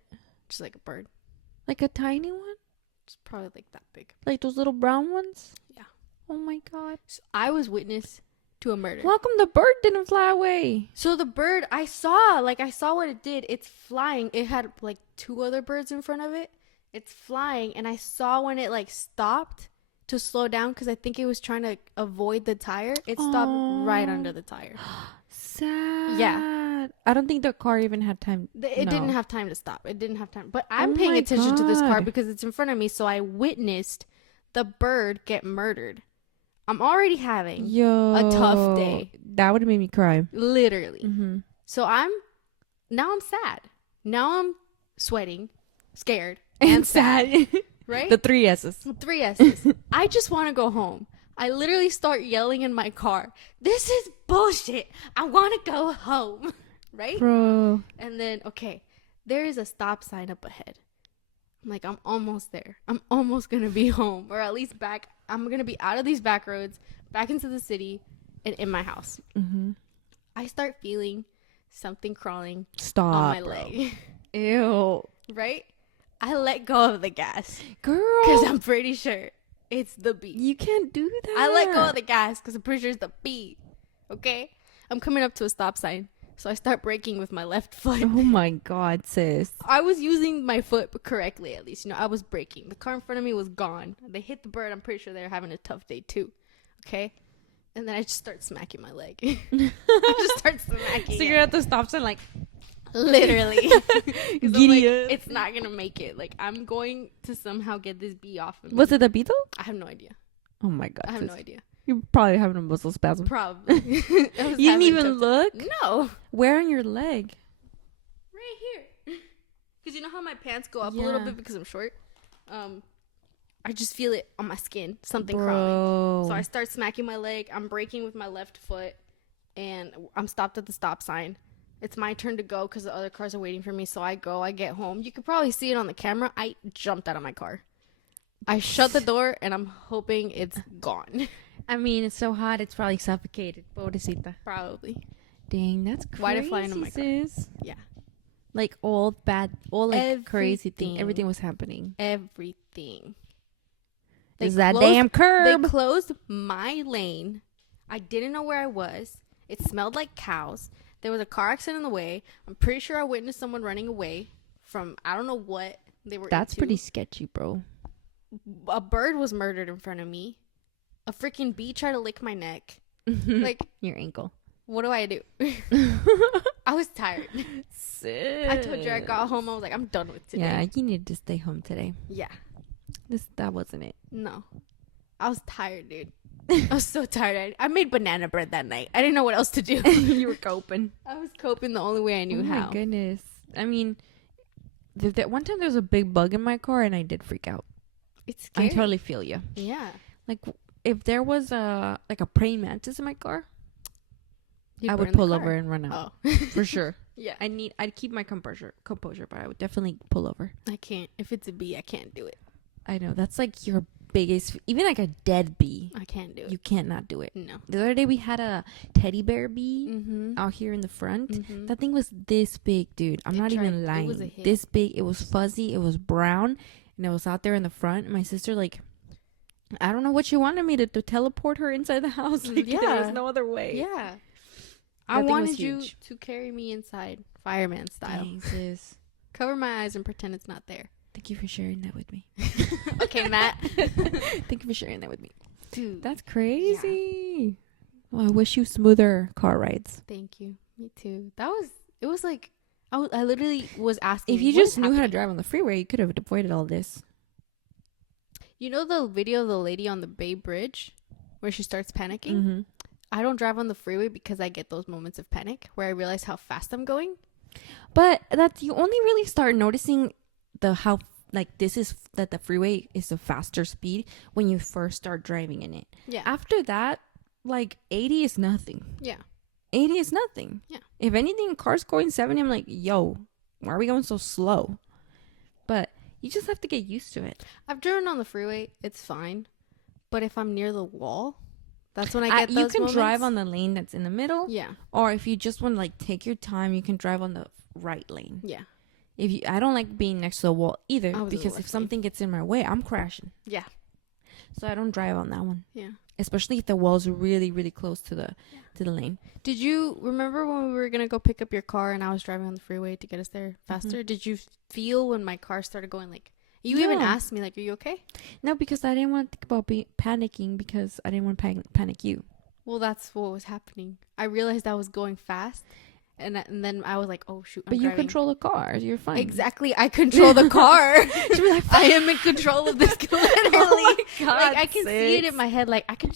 Just like a bird. Like a tiny one? It's probably like that big. Like those little brown ones? Yeah. Oh my god. So I was witness to a murder. How come the bird didn't fly away? So the bird, I saw what it did. It's flying. It had like two other birds in front of it. It's flying. And I saw when it like stopped to slow down because I think it was trying to avoid the tire. It stopped right under the tire. Sad. Yeah. I don't think the car even had time. It didn't have time to stop. It didn't have time. But I'm Oh paying my attention to this car God. because it's in front of me. So I witnessed the bird get murdered. I'm already having a tough day. That would have made me cry. Literally. Mm-hmm. So I'm sad. Now I'm sweating, scared, and sad. Right? The 3 S's. 3 S's. I just want to go home. I literally start yelling in my car. This is bullshit. I want to go home. right? Bro. And then, okay, there is a stop sign up ahead. I'm like, I'm almost there. I'm almost going to be home, or at least back. I'm going to be out of these back roads, back into the city, and in my house. Mm-hmm. I start feeling something crawling Stop, on my bro. leg. Ew. Right? I let go of the gas. Girl. Because I'm pretty sure it's the B. You can't do that. I let go of the gas because I'm pretty sure it's the B. Okay? I'm coming up to a stop sign. So I start braking with my left foot. Oh my God, sis. I was using my foot correctly, at least. You know, I was braking. The car in front of me was gone. They hit the bird. I'm pretty sure they're having a tough day too. Okay? And then I just start smacking my leg. I just start smacking So you're at the stop sign like... Literally. Giddy like, up. it's not going to make it. Like, I'm going to somehow get this bee off of me. Was it the beetle? I have no idea. Oh my God, I have sis. no idea. You're probably having a muscle spasm. Probably. You didn't even look? No. Where on your leg? Right here. Because you know how my pants go up a little Yeah. bit because I'm short? I just feel it on my skin. Something Bro. crawling. So I start smacking my leg. I'm braking with my left foot. And I'm stopped at the stop sign. It's my turn to go because the other cars are waiting for me. So I go. I get home. You could probably see it on the camera. I jumped out of my car. I shut the door, and I'm hoping it's gone. I mean, it's so hot, it's probably suffocated. Pobrecita. Probably. Dang, that's crazy, Why did it fly into my car? sis. Yeah. Like, all like, crazy thing. Everything. Everything was happening. Everything. Is that damn curb. They closed my lane. I didn't know where I was. It smelled like cows. There was a car accident in the way. I'm pretty sure I witnessed someone running away from I don't know what they were That's into. pretty sketchy, bro. A bird was murdered in front of me. A freaking bee tried to lick my neck. Like, your ankle. what do I do? I was tired. Sis. I told you I got home. I was like, I'm done with today. Yeah, you needed to stay home today. Yeah. That wasn't it. No. I was tired, dude. I was so tired. I made banana bread that night. I didn't know what else to do. You were coping. I was coping the only way I knew how. Oh my goodness. I mean, that one time there was a big bug in my car and I did freak out. It's scary. I totally feel you. Yeah. Like, if there was a praying mantis in my car, You'd I would burn the pull car. over and run out. Oh. For sure. Yeah. I'd keep my composure, but I would definitely pull over. I can't. If it's a bee, I can't do it. I know. That's like your biggest, even like a dead bee. I can't do it. You can't not do it. No. The other day we had a teddy bear bee Mm-hmm. out here in the front. Mm-hmm. That thing was this big, dude. I'm It not even tried- it was lying. a hit. This big. It was fuzzy. It was brown. And it was out there in the front. My sister, like, I don't know what she wanted me to teleport her inside the house. Like, there Yeah. was no other way. Yeah. That I thing was wanted you huge. to carry me inside, fireman style. Dang, sis. Cover my eyes and pretend it's not there. Thank you for sharing that with me. Okay, Matt. Thank you for sharing that with me. Dude. That's crazy. Well, I wish you smoother car rides. Thank you. Me too. It was like, I literally was asking. If you what just is knew how to happening? drive on the freeway, you could have avoided all this. You know the video of the lady on the Bay Bridge where she starts panicking? Mm-hmm. I don't drive on the freeway because I get those moments of panic where I realize how fast I'm going. But that's, you only really start noticing how like that the freeway is a faster speed when you first start driving in it. Yeah. After that, like 80 is nothing. Yeah. 80 is nothing. Yeah. If anything, cars going 70, I'm like, yo, why are we going so slow? But you just have to get used to it. I've driven on the freeway. It's fine. But if I'm near the wall, that's when I get those you can drive moments. on the lane that's in the middle. Yeah. Or if you just want to like take your time, you can drive on the right lane. Yeah. I don't like being next to the wall either, I was in the because left if something gets in my way, I'm crashing. Yeah. So I don't drive on that one. Yeah. Especially if the wall's really, really close to the lane. Did you remember when we were going to go pick up your car and I was driving on the freeway to get us there faster? Mm-hmm. Did you feel when my car started going like, you even Yeah. asked me like, are you okay? No, because I didn't want to think about panicking, because I didn't want to panic you. Well, that's what was happening. I realized I was going fast and then I was like, oh shoot, I'm But you driving. control the car. You're fine. Exactly. I control the car. She'd be like, I am in control of this literally. Oh my God, like I can see it sis. in my head. Like I could,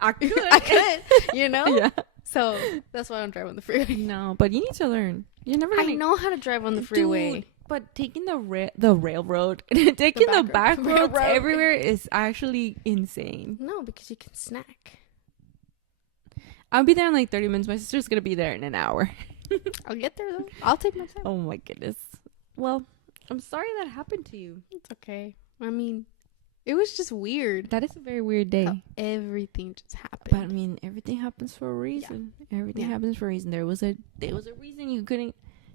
I you know? Yeah. So that's why I don't drive on the freeway. No, but you need to learn. You're never gonna I know how to drive on the freeway. Dude, but taking the railroad, taking the back roads Railroad. everywhere is actually insane. No, because you can snack. I'll be there in like 30 minutes. My sister's gonna be there in an hour. I'll get there though. I'll take my time. Oh my goodness. Well, I'm sorry that happened to you. It's okay. I mean, it was just weird. That is a very weird day. How everything just happened. But I mean, everything happens for a reason. Everything Yeah. happens for a reason. There was a reason you couldn't.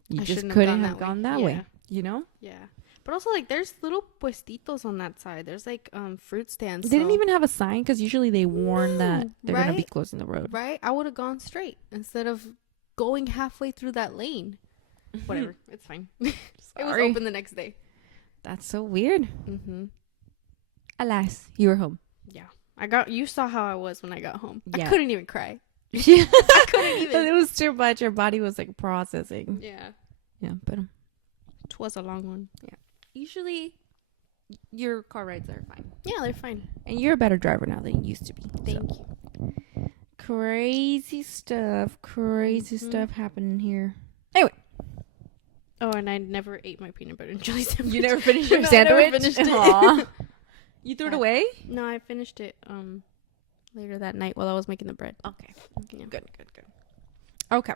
You I just shouldn't couldn't have gone that way. Yeah. You know. Yeah. But also, like, there's little puestitos on that side. There's like fruit stands. They didn't even have a sign because usually they warn that they're gonna be right? closing the road. Right? I would have gone straight instead of going halfway through that lane. Whatever. It's fine. It was Sorry. open the next day. That's so weird. Mm-hmm. Alas, you were home. Yeah. You saw how I was when I got home. Yeah. I couldn't even cry. Yeah. I couldn't even. It was too much. Your body was like processing. Yeah. Yeah, but It was a long one. usually your car rides are fine. Yeah, they're fine. And you're a better driver now than you used to be. Thank you. Crazy stuff. Crazy Mhm. stuff happening here. Oh, and I never ate my peanut butter and jelly sandwich. You never finished your No, I sandwich? never finished it. Aw. You threw it away? No, I finished it later that night while I was making the bread. Okay. Yeah. Good. Okay.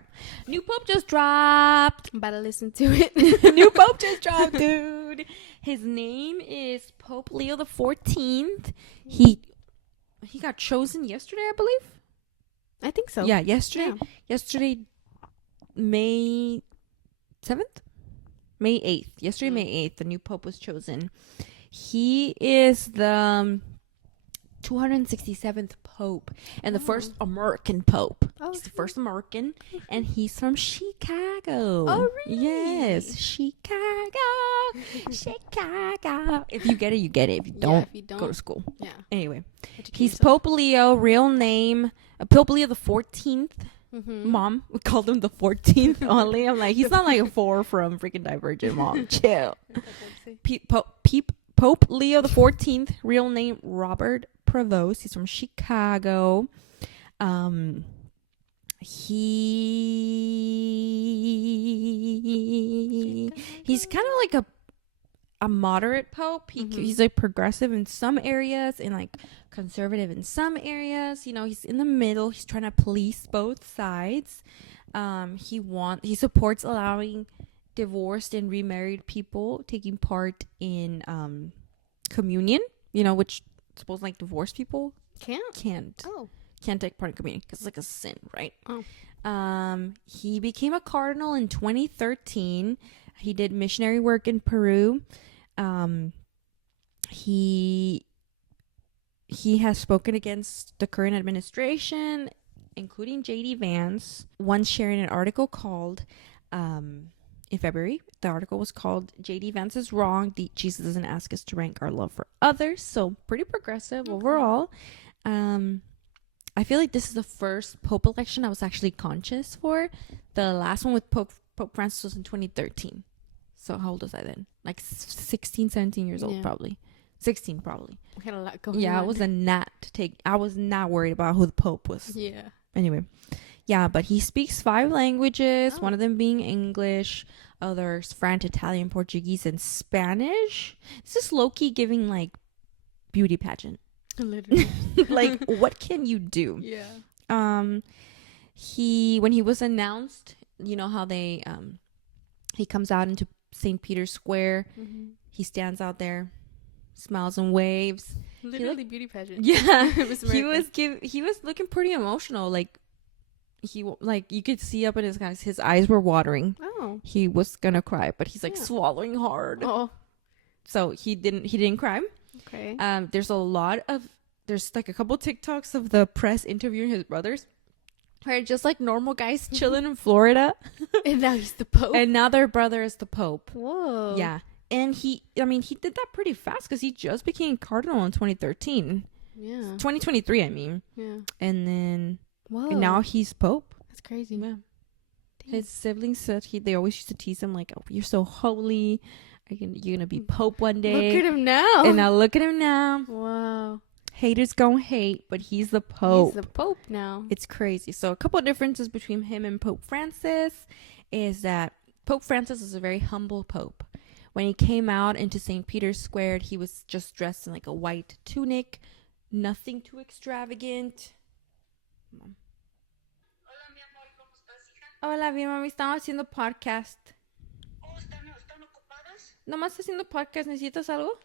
New Pope just dropped. I'm about to listen to it. New Pope just dropped, dude. His name is Pope Leo the 14th. He got chosen yesterday, I believe. I think so. Yeah, yesterday. Yeah. Yesterday, May 7th? May 8th. Yesterday, Mm. May 8th, the new Pope was chosen. He is the 267th Pope and the first American Pope. Oh, He's the first American, and he's from Chicago. Oh, really? Yes, Chicago. Chicago. If you get it, you get it. If you don't, if you don't, go to school. yeah. Anyway, Educate he's yourself. Pope Leo, real name, Pope Leo the 14th. Mhm. Mom, we called him the 14th only. I'm like, he's not like a 4 from freaking Divergent, Mom. Chill. Pope Leo the 14th, real name Robert Prevost. He's from Chicago. He's kind of like a moderate pope. He's like progressive in some areas and like conservative in some areas. You know, he's in the middle. He's trying to police both sides. He supports allowing divorced and remarried people taking part in communion. You know, which suppose like divorced people can't take part in communion because it's like a sin, right? He became a cardinal in 2013. He did missionary work in Peru. He has spoken against the current administration, including J.D. Vance, once sharing an article called, in February, the article was called J.D. Vance is wrong. Jesus doesn't ask us to rank our love for others. So pretty progressive overall. I feel like this is the first Pope election I was actually conscious for. The last one with Pope Francis was in 2013. So how old was I then? Like 16, 17 years old, probably. 16, probably. We had a lot going on. Yeah, I was not worried about who the Pope was. Yeah. Anyway. Yeah, but he speaks 5 languages, one of them being English, others French, Italian, Portuguese, and Spanish. This is low-key giving, like, beauty pageant. Literally. Like, what can you do? Yeah. When he was announced, you know how he comes out into St. Peter's Square. Mm-hmm. He stands out there, smiles and waves. Literally beauty pageant. Yeah, he was looking pretty emotional. Like you could see up in his eyes were watering. Oh. He was gonna cry, but he's like swallowing hard. Oh. So he didn't cry. Okay. There's like a couple TikToks of the press interviewing his brothers. Where just like normal guys chilling in Florida. And now he's the Pope. And now their brother is the Pope. Whoa. Yeah. And he did that pretty fast because he just became cardinal in 2013. Yeah. 2023, I mean. Yeah. And then Whoa. and now he's Pope. That's crazy. Yeah. His siblings said they always used to tease him like, "Oh, you're so holy. You're gonna be Pope one day." Look at him now. And now look at him now. Wow. Haters gonna hate, but he's the Pope. He's the Pope now. It's crazy. So a couple of differences between him and Pope Francis is that Pope Francis is a very humble Pope. When he came out into St. Peter's Square, he was just dressed in like a white tunic, nothing too extravagant. Hola, bien, mami. Estamos haciendo podcast. Oh, ¿están ocupadas? Nomás haciendo podcast. ¿Necesitas algo?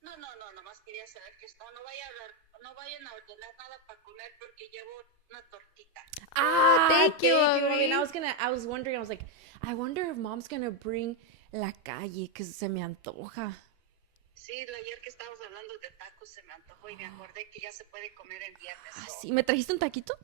No, nomás quería saber que está. No vayan a ordenar nada para comer porque llevo una tortita. Thank you, mami. And I was wondering, I was like, I wonder if mom's gonna bring la calle, because se me antoja. Sí, ayer que estábamos hablando de tacos se me antojó y me acordé que ya se puede comer el viernes. Sí, ¿me trajiste un taquito?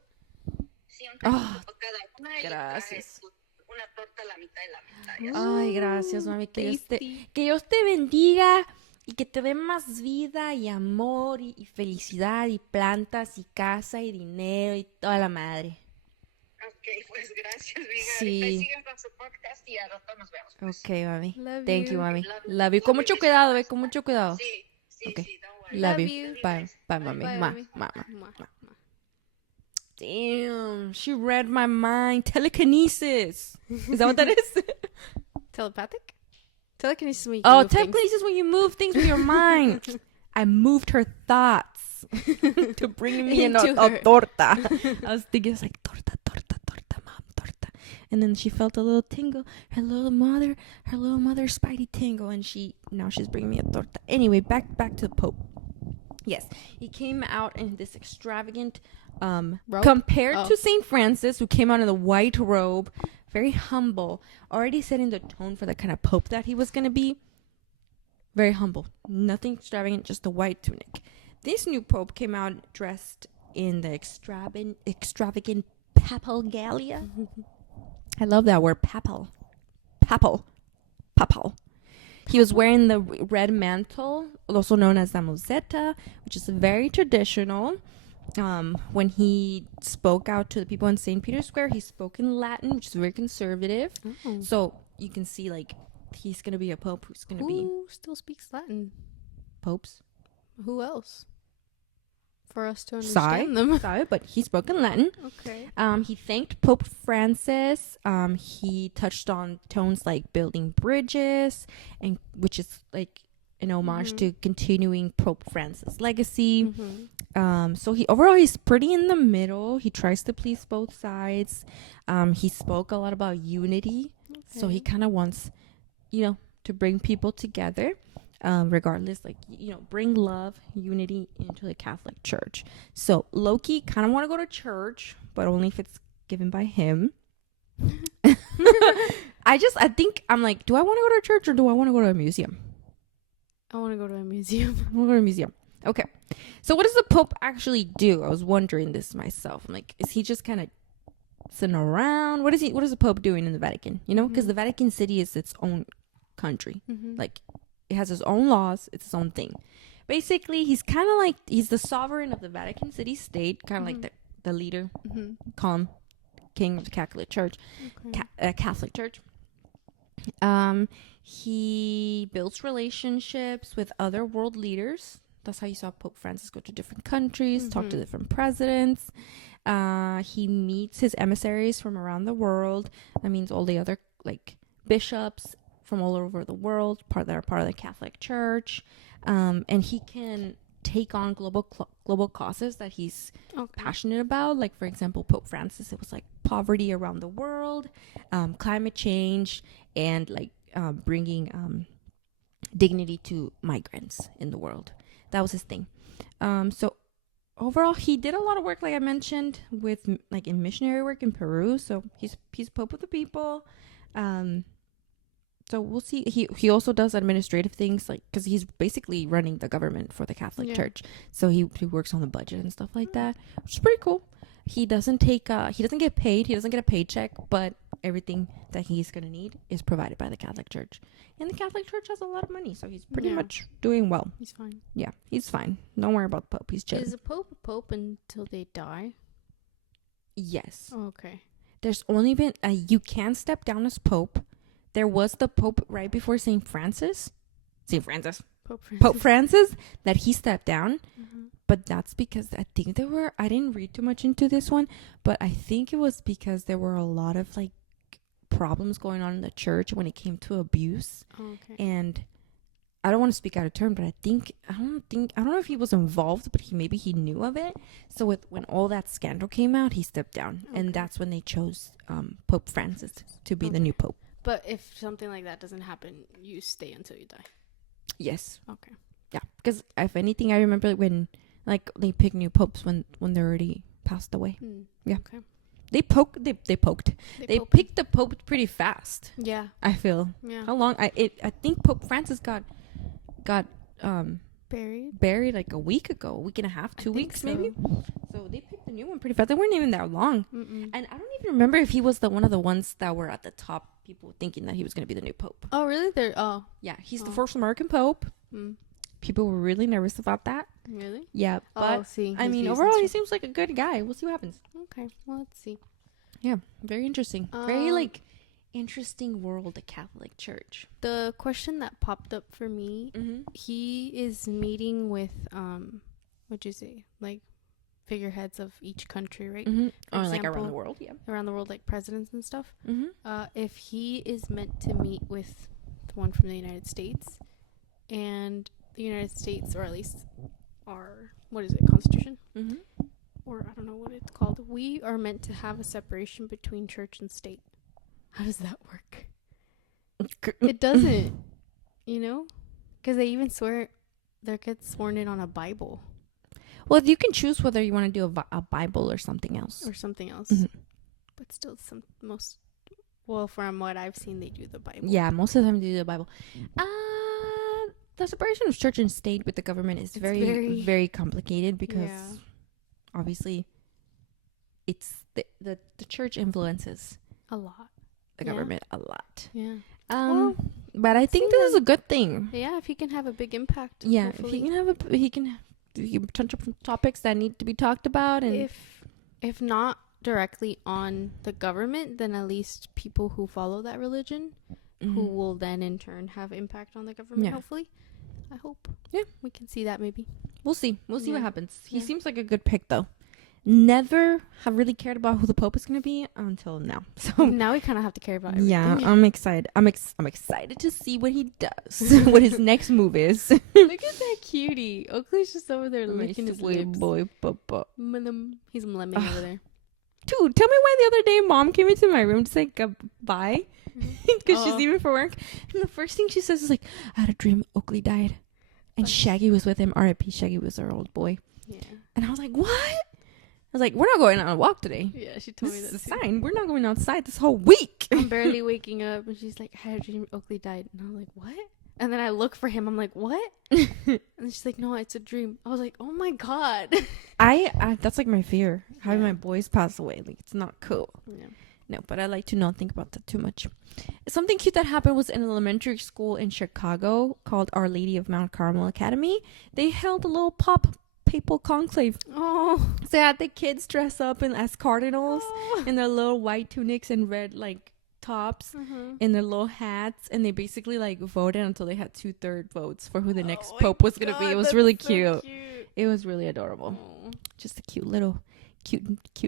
Sí, un taquito por cada una y Gracias. traje una torta a la mitad y la mitad. Ya Ay, gracias, mami. Tasty. Que Dios te bendiga y que te dé más vida y amor y felicidad y plantas y casa y dinero y toda la madre. Ok, pues gracias, amiga. Sí. Ahorita sigan con su podcast y al rato nos vemos. Pues. Ok, mami. Love Thank you. you, mami. Love Love you. Con mucho cuidado, con mucho cuidado. Sí, Okay. sí, don't worry. Love Love you. you. Bye. Bye, mami. Bye, Ma, mami. ma, ma. Mwah. Damn, she read my mind. Telekinesis. Is that what that is? Telepathic? Telekinesis when you Oh, move things. telekinesis is when you move things with your mind. I moved her thoughts to bring me Into a her. torta. I was thinking, it's like, torta, mom, torta. And then she felt a little tingle. Her little mother spidey tingle. And now she's bringing me a torta. Anyway, back to the Pope. Yes, he came out in this extravagant, Robe? compared to St. Francis, who came out in the white robe, very humble, already setting the tone for the kind of Pope that he was going to be. Very humble, nothing extravagant, just a white tunic. This new Pope came out dressed in the extravagant papal gala. I love that word, papal. He was wearing the red mantle, also known as the mosetta, which is very traditional. When he spoke out to the people in St. Peter's Square, he spoke in Latin, which is very conservative. Oh. So you can see, like, he's going to be a pope who's going to be Who still speaks Latin? popes. Who else? For us to Sorry, understand them. sorry, but he spoke in Latin. Okay. He thanked Pope Francis. He touched on tones like building bridges, and which is like an homage to continuing Pope Francis' legacy. Mm-hmm. So he's pretty in the middle. He tries to please both sides. He spoke a lot about unity, so he kind of wants, to bring people together. Regardless, like, bring love, unity into the Catholic Church. So Loki kind of want to go to church, but only if it's given by him. I think I'm like, do I want to go to church or do I want to go to a museum? I want to go to a museum. I want to go to a museum. Okay. So what does the Pope actually do? I was wondering this myself. I'm like, is he just kind of sitting around? What is the Pope doing in the Vatican? Because the Vatican City is its own country. Mm-hmm. Like, it has its own laws. It's its own thing. Basically, he's kind of like, he's the sovereign of the Vatican City state, kind of like the leader, call him king of the Catholic Church. Okay. Catholic Church. He builds relationships with other world leaders. That's how you saw Pope Francis go to different countries, talk to different presidents. He meets his emissaries from around the world. That means all the other, like, bishops from all over the world, that are part of the Catholic Church. And he can take on global causes that he's passionate about. Like, for example, Pope Francis, it was like poverty around the world, climate change, and like bringing dignity to migrants in the world. That was his thing. So overall, he did a lot of work, like I mentioned, with like in missionary work in Peru. So he's Pope of the people. So we'll see. He also does administrative things, like, because he's basically running the government for the Catholic Church. So he works on the budget and stuff like that, which is pretty cool. He doesn't get paid. He doesn't get a paycheck, but everything that he's going to need is provided by the Catholic Church. And the Catholic Church has a lot of money, so he's pretty much doing well. He's fine. Yeah, he's fine. Don't worry about the Pope. He's chilling. Is a pope until they die? Yes. Oh, okay. There's only been you can step down as Pope. There was the Pope right before Pope Francis that he stepped down. But that's because I think I didn't read too much into this one, but I think it was because there were a lot of like problems going on in the church when it came to abuse. Oh, okay. And I don't want to speak out of turn, but I don't know if he was involved, but maybe he knew of it. So when all that scandal came out, he stepped down, and that's when they chose Pope Francis to be the new pope. But if something like that doesn't happen, you stay until you die. Yes. Okay. Yeah, because if anything, I remember when like they pick new popes when they're already passed away. Yeah. Okay. They poked. They picked the pope pretty fast. Yeah. I feel. Yeah. How long? I think Pope Francis got buried like a week and a half, 2 weeks so. maybe. So they picked a new one pretty fast. They weren't even that long. Mm-mm. And I don't even remember if he was one of the ones that were at the top. People thinking that he was going to be the new pope. Oh, really? Yeah, he's the first American pope. People were really nervous about that. Really? Yeah, but I mean, overall, he seems like a good guy. We'll see what happens. Okay, well, let's see. Yeah, very interesting. Very like interesting world, the Catholic Church. The question that popped up for me, he is meeting with what'd you say, like figureheads of each country, right? Or like around the world, yeah. Around the world, like presidents and stuff. If he is meant to meet with the one from the United States, and the United States, or at least our, what is it, Constitution? Or I don't know what it's called. We are meant to have a separation between church and state. How does that work? It doesn't, you know? Because they even they get sworn in on a Bible. Well, you can choose whether you want to do a Bible or something else. But still, well, from what I've seen, they do the Bible. Yeah, most of the time they do the Bible. The separation of church and state with the government is very, very complicated because obviously it's the church influences a lot. The government a lot. Yeah. But I think this is a good thing. Yeah, if he can have a big impact. Yeah, hopefully. if he can touch up topics that need to be talked about, and if not directly on the government, then at least people who follow that religion, who will then in turn have impact on the government. Hopefully, I hope. Yeah, we can see that maybe. We'll see. We'll see what happens. He seems like a good pick, though. Never have really cared about who the Pope is going to be until now. So now we kind of have to care about everything. Yeah, I'm excited. I'm excited to see what he does. What his next move is. Look at that cutie. Oakley's just over there licking his lips. Boy, papa. He's mlemming over there. Dude, tell me why the other day Mom came into my room to say goodbye because she's leaving for work, and the first thing she says is like, "I had a dream Oakley died, and Shaggy was with him. R.I.P. Shaggy was our old boy." Yeah. And I was like, "What?" I was like, "We're not going on a walk today." Yeah, she told me that. This is a sign. We're not going outside this whole week. I'm barely waking up, and she's like, "I had a dream Oakley died," and I'm like, "What?" And then I look for him. I'm like, "What?" And she's like, "No, it's a dream." I was like, "Oh my god." I that's like my fear, having my boys pass away. Like, it's not cool. Yeah. No, but I like to not think about that too much. Something cute that happened was in an elementary school in Chicago called Our Lady of Mount Carmel Academy. They held a little papal conclave. Oh. So they had the kids dress up as cardinals in their little white tunics and red like tops and their little hats, and they basically like voted until they had 2/3 votes for who the next pope was gonna be. It was really cute. It was really adorable. Just a cute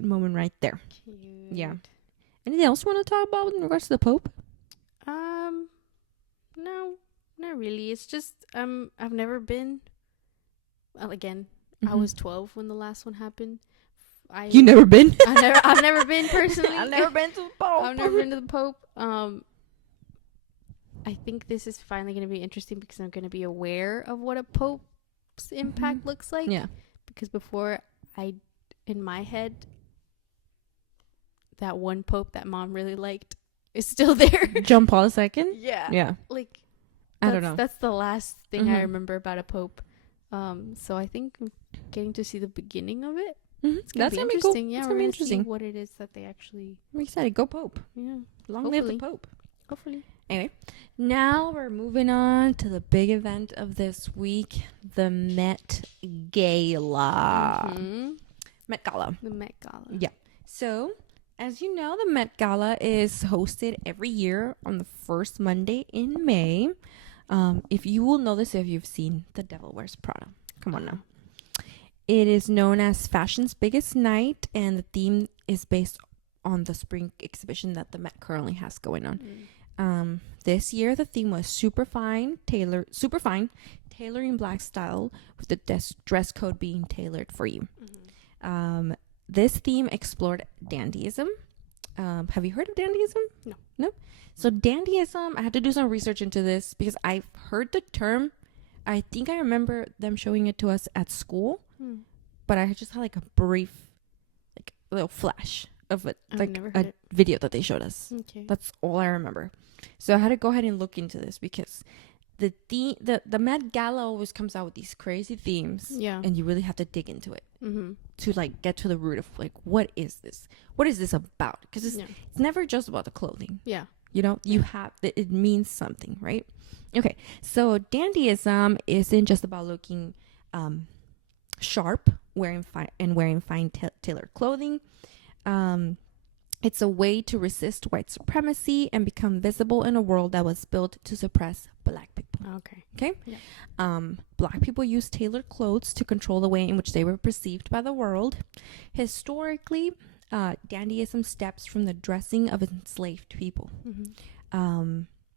moment right there. Cute. Yeah. Anything else you want to talk about in regards to the Pope? No, not really. It's just I've never been. Well, again, I was 12 when the last one happened. You never been? I've never been personally. I've never been to the Pope. I've never been to the Pope. I think this is finally going to be interesting because I'm going to be aware of what a Pope's impact looks like. Yeah. Because before in my head, that one Pope that Mom really liked is still there. John Paul II? Yeah. Yeah. Like, I don't know. That's the last thing I remember about a Pope. So I think getting to see the beginning of it. It's gonna be interesting. Cool. Yeah, we're gonna see what it is that they actually. I'm excited. Go Pope. Yeah. Long live the Pope. Hopefully. Anyway, now we're moving on to the big event of this week, the Met Gala. Met Gala. The Met Gala. Yeah. So, as you know, the Met Gala is hosted every year on the first Monday in May. If you will know this if you've seen The Devil Wears Prada. Come on now. It is known as fashion's biggest night, and the theme is based on the spring exhibition that the Met currently has going on. This year, the theme was tailoring black style, with the dress code being tailored for you. This theme explored dandyism. Have you heard of dandyism? No. So dandyism, I had to do some research into this because I've heard the term. I think I remember them showing it to us at school, but I just had like a brief, like a little flash of it, like a video that they showed us. Okay. That's all I remember. So I had to go ahead and look into this because the Met Gala always comes out with these crazy themes, and you really have to dig into it to like get to the root of like what is this about, because it's never just about the clothing. You have it means something, right? Okay, so dandyism isn't just about looking sharp, wearing fine tailored clothing. It's a way to resist white supremacy and become visible in a world that was built to suppress black people. Okay. Black people use tailored clothes to control the way in which they were perceived by the world. Historically, dandyism steps from the dressing of enslaved people.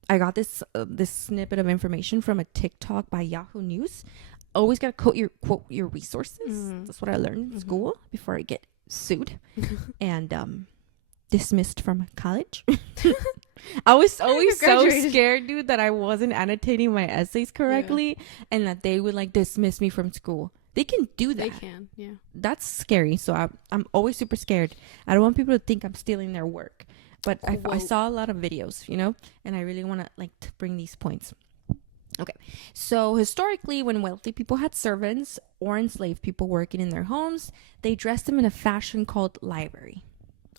I got this snippet of information from a TikTok by Yahoo News. Always gotta quote your resources. That's what I learned in school before I get sued and dismissed from college. I was always so scared, dude, that I wasn't annotating my essays correctly and that they would like dismiss me from school. They can do that. They can, yeah. That's scary. So I'm always super scared. I don't want people to think I'm stealing their work. But I saw a lot of videos, and I really want to like to bring these points. Okay, so historically, when wealthy people had servants or enslaved people working in their homes, they dressed them in a fashion called livery.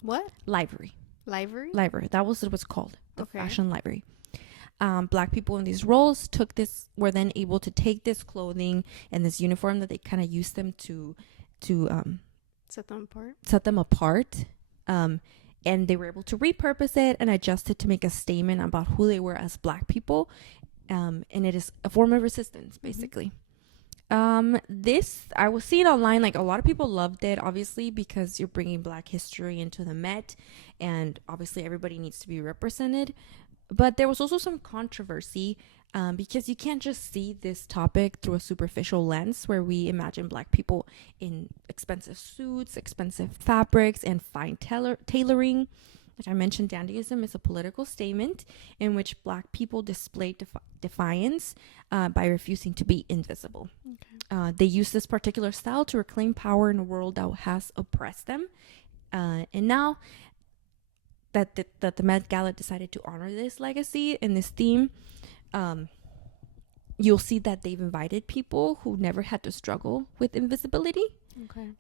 What? Livery. Livery? Livery. That was what it was called. The fashion livery. Black people in these roles were then able to take this clothing and this uniform that they kind of used them to set them apart. And they were able to repurpose it and adjust it to make a statement about who they were as black people. And it is a form of resistance, basically. This, I was seeing online, like a lot of people loved it, obviously, because you're bringing black history into the Met. And obviously everybody needs to be represented. But there was also some controversy because you can't just see this topic through a superficial lens where we imagine black people in expensive suits, expensive fabrics, and fine tailoring. Like I mentioned, dandyism is a political statement in which black people displayed defiance by refusing to be invisible. They use this particular style to reclaim power in a world that has oppressed them. And now that the Met Gala decided to honor this legacy and this theme, you'll see that they've invited people who never had to struggle with invisibility.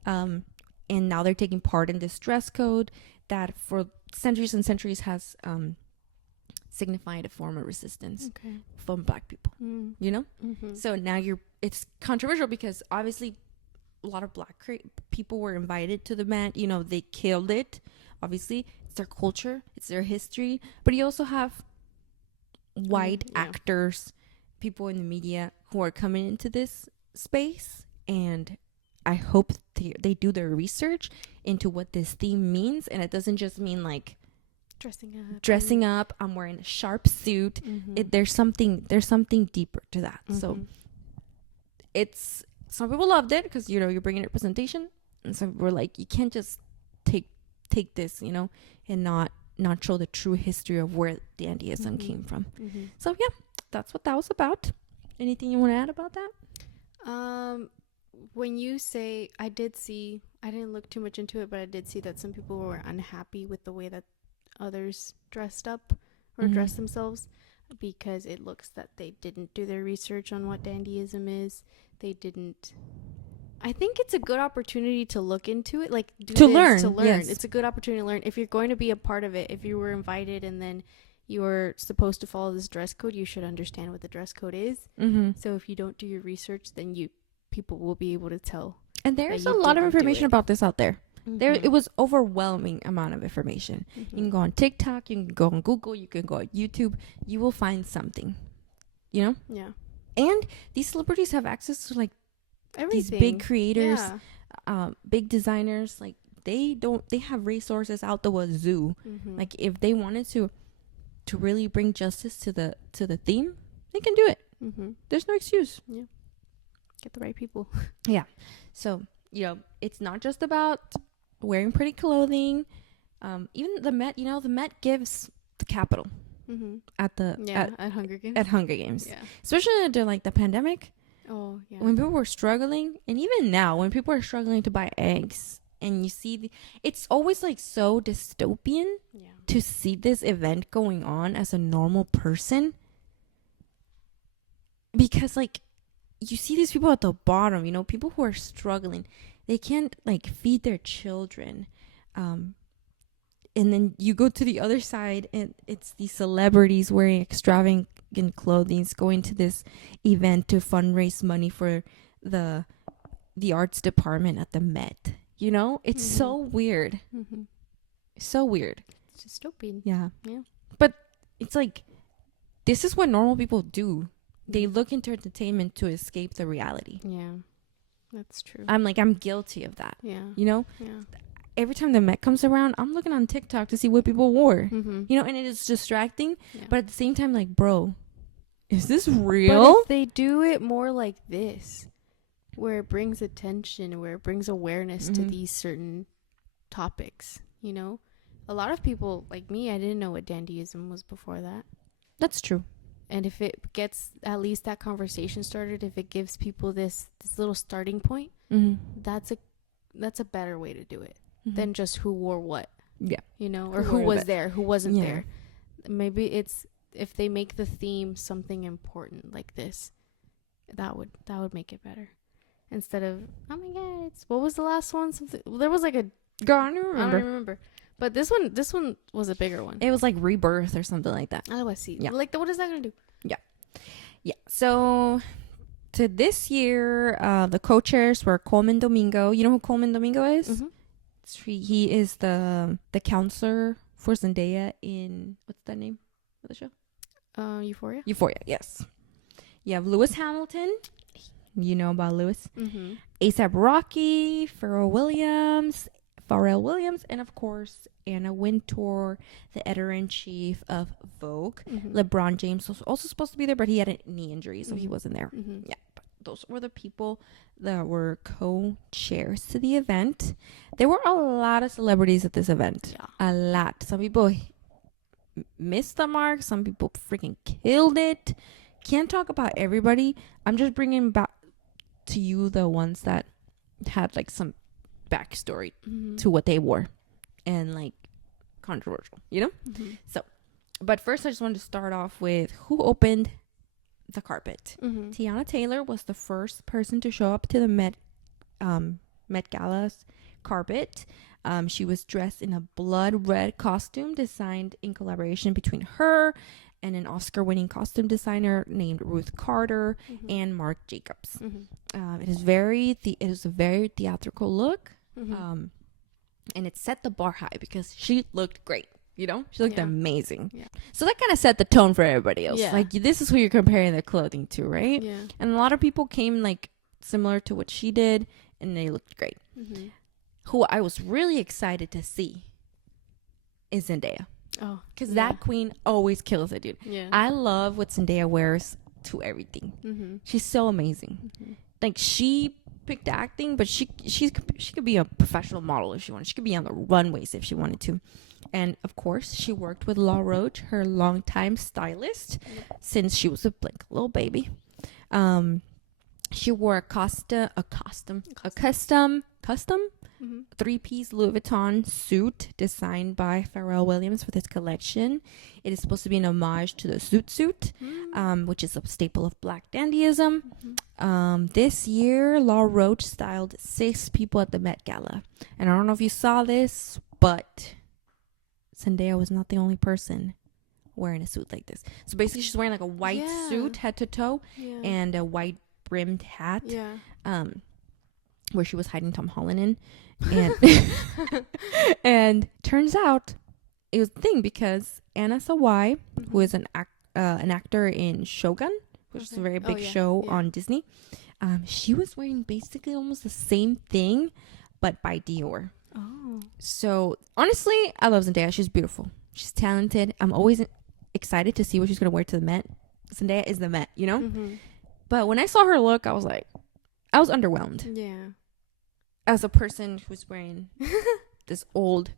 And now they're taking part in this dress code that for centuries and centuries has signified a form of resistance from black people. So now it's controversial because obviously a lot of black people were invited to the Met. They killed it. Obviously, it's their culture, it's their history, but you also have white actors, people in the media who are coming into this space, and I hope they do their research into what this theme means, and it doesn't just mean like dressing up. I'm wearing a sharp suit. There's something deeper to that. So some people loved it because you're bringing representation, and some people were like, you can't just take this and not show the true history of where dandyism came from. So yeah, that's what that was about. Anything you want to add about that? When you say, I didn't look too much into it, but I did see that some people were unhappy with the way that others dressed up or dressed themselves because it looks that they didn't do their research on what dandyism is. I think it's a good opportunity to look into it, like learn. Yes. It's a good opportunity to learn. If you're going to be a part of it, if you were invited and then you're supposed to follow this dress code, you should understand what the dress code is. So if you don't do your research, then people will be able to tell. And there's a lot of information about this out there. It was overwhelming amount of information. You can go on TikTok, you can go on Google, you can go on YouTube. You will find something, Yeah. And these celebrities have access to like everything. These big creators, big designers, like they have resources out the wazoo. Like if they wanted to to really bring justice to the theme, they can do it. Mm-hmm. There's no excuse. Yeah. Get the right people. So, it's not just about wearing pretty clothing. Even the Met, the Met gives the capital Mm-hmm. at Hunger Games. at Hunger Games. Yeah. Especially during like the pandemic, Oh, yeah. when people were struggling, and even now when people are struggling to buy eggs, and you see it's always like so dystopian Yeah. to see this event going on as a normal person, because like you see these people at the bottom, people who are struggling, they can't like feed their children, and then you go to the other side and it's these celebrities wearing extravagant clothing going to this event to fundraise money for the arts department at the Met. It's so weird. Mm-hmm. So weird. It's dystopian. Yeah. Yeah. But it's like, this is what normal people do. They look into entertainment to escape the reality. Yeah. That's true. I'm guilty of that. Yeah. Yeah. Every time the Met comes around, I'm looking on TikTok to see what people wore. Mm-hmm. And it is distracting. Yeah. But at the same time, like, bro, is this But real? if they do it more like this, where it brings attention, where it brings awareness to these certain topics, a lot of people like me, I didn't know what dandyism was before that. That's true. And if it gets at least that conversation started, if it gives people this little starting point, that's a better way to do it than just who wore what. Yeah. Or who was there, who wasn't there. Maybe it's if they make the theme something important like this, that would make it better. Instead of, oh my god, what was the last one? There was like a girl, I don't I don't remember. remember. But this one was a bigger one. It was like Rebirth or something like that. Oh, I see. Yeah. Like, what is that gonna do? Yeah. So to this year, the co-chairs were Coleman Domingo. You know who Coleman Domingo is? Mm-hmm. He is the counselor for Zendaya in, what's that name of the show? Euphoria. Euphoria. Yes. You have Lewis Hamilton. You know about Lewis. Mm-hmm. A$AP Rocky, Pharrell Williams, and of course Anna Wintour, the editor-in-chief of Vogue. Mm-hmm. LeBron James was also supposed to be there, but he had a knee injury, so he wasn't there. Mm-hmm. Yeah, but those were the people that were co-chairs to the event. There were a lot of celebrities at this event. Yeah. A lot. Some people missed the mark. Some people freaking killed it. Can't talk about everybody. I'm just bringing back to you the ones that had like some backstory to what they wore and like controversial, Mm-hmm. But first I just wanted to start off with who opened the carpet. Mm-hmm. Tiana Taylor was the first person to show up to the Met Gala's carpet. She was dressed in a blood red costume designed in collaboration between her and an Oscar-winning costume designer named Ruth Carter and Marc Jacobs. Mm-hmm. It is a very theatrical look, and it set the bar high because she looked great. She looked amazing. Yeah. So that kind of set the tone for everybody else. Yeah. Like, this is who you're comparing their clothing to, right? Yeah. And a lot of people came like similar to what she did, and they looked great. Mm-hmm. Who I was really excited to see is Zendaya. Oh, Because that queen always kills it, dude. Yeah. I love what Zendaya wears to everything. Mm-hmm. She's so amazing. Mm-hmm. Like, she picked acting, but she could be a professional model if she wanted. She could be on the runways if she wanted to. And of course, she worked with La Roche, her longtime stylist, since she was a little baby. She wore a custom Mm-hmm. 3-piece Louis Vuitton suit designed by Pharrell Williams for this collection. It is supposed to be an homage to the Zoot Suit, which is a staple of Black dandyism. This year, La Roche styled 6 people at the Met Gala. And I don't know if you saw this, but Zendaya was not the only person wearing a suit like this. So basically, she's wearing like a white suit head to toe and a white brimmed hat. Yeah. Where she was hiding Tom Holland in. And and turns out it was a thing because Anna Sawai, who is an actor in Shogun, which is a very big show on Disney, she was wearing basically almost the same thing, but by Dior. Oh. So honestly, I love Zendaya. She's beautiful. She's talented. I'm always excited to see what she's gonna wear to the Met. Zendaya is the Met, you know. Mm-hmm. But when I saw her look, I was underwhelmed. Yeah. As a person who's wearing this old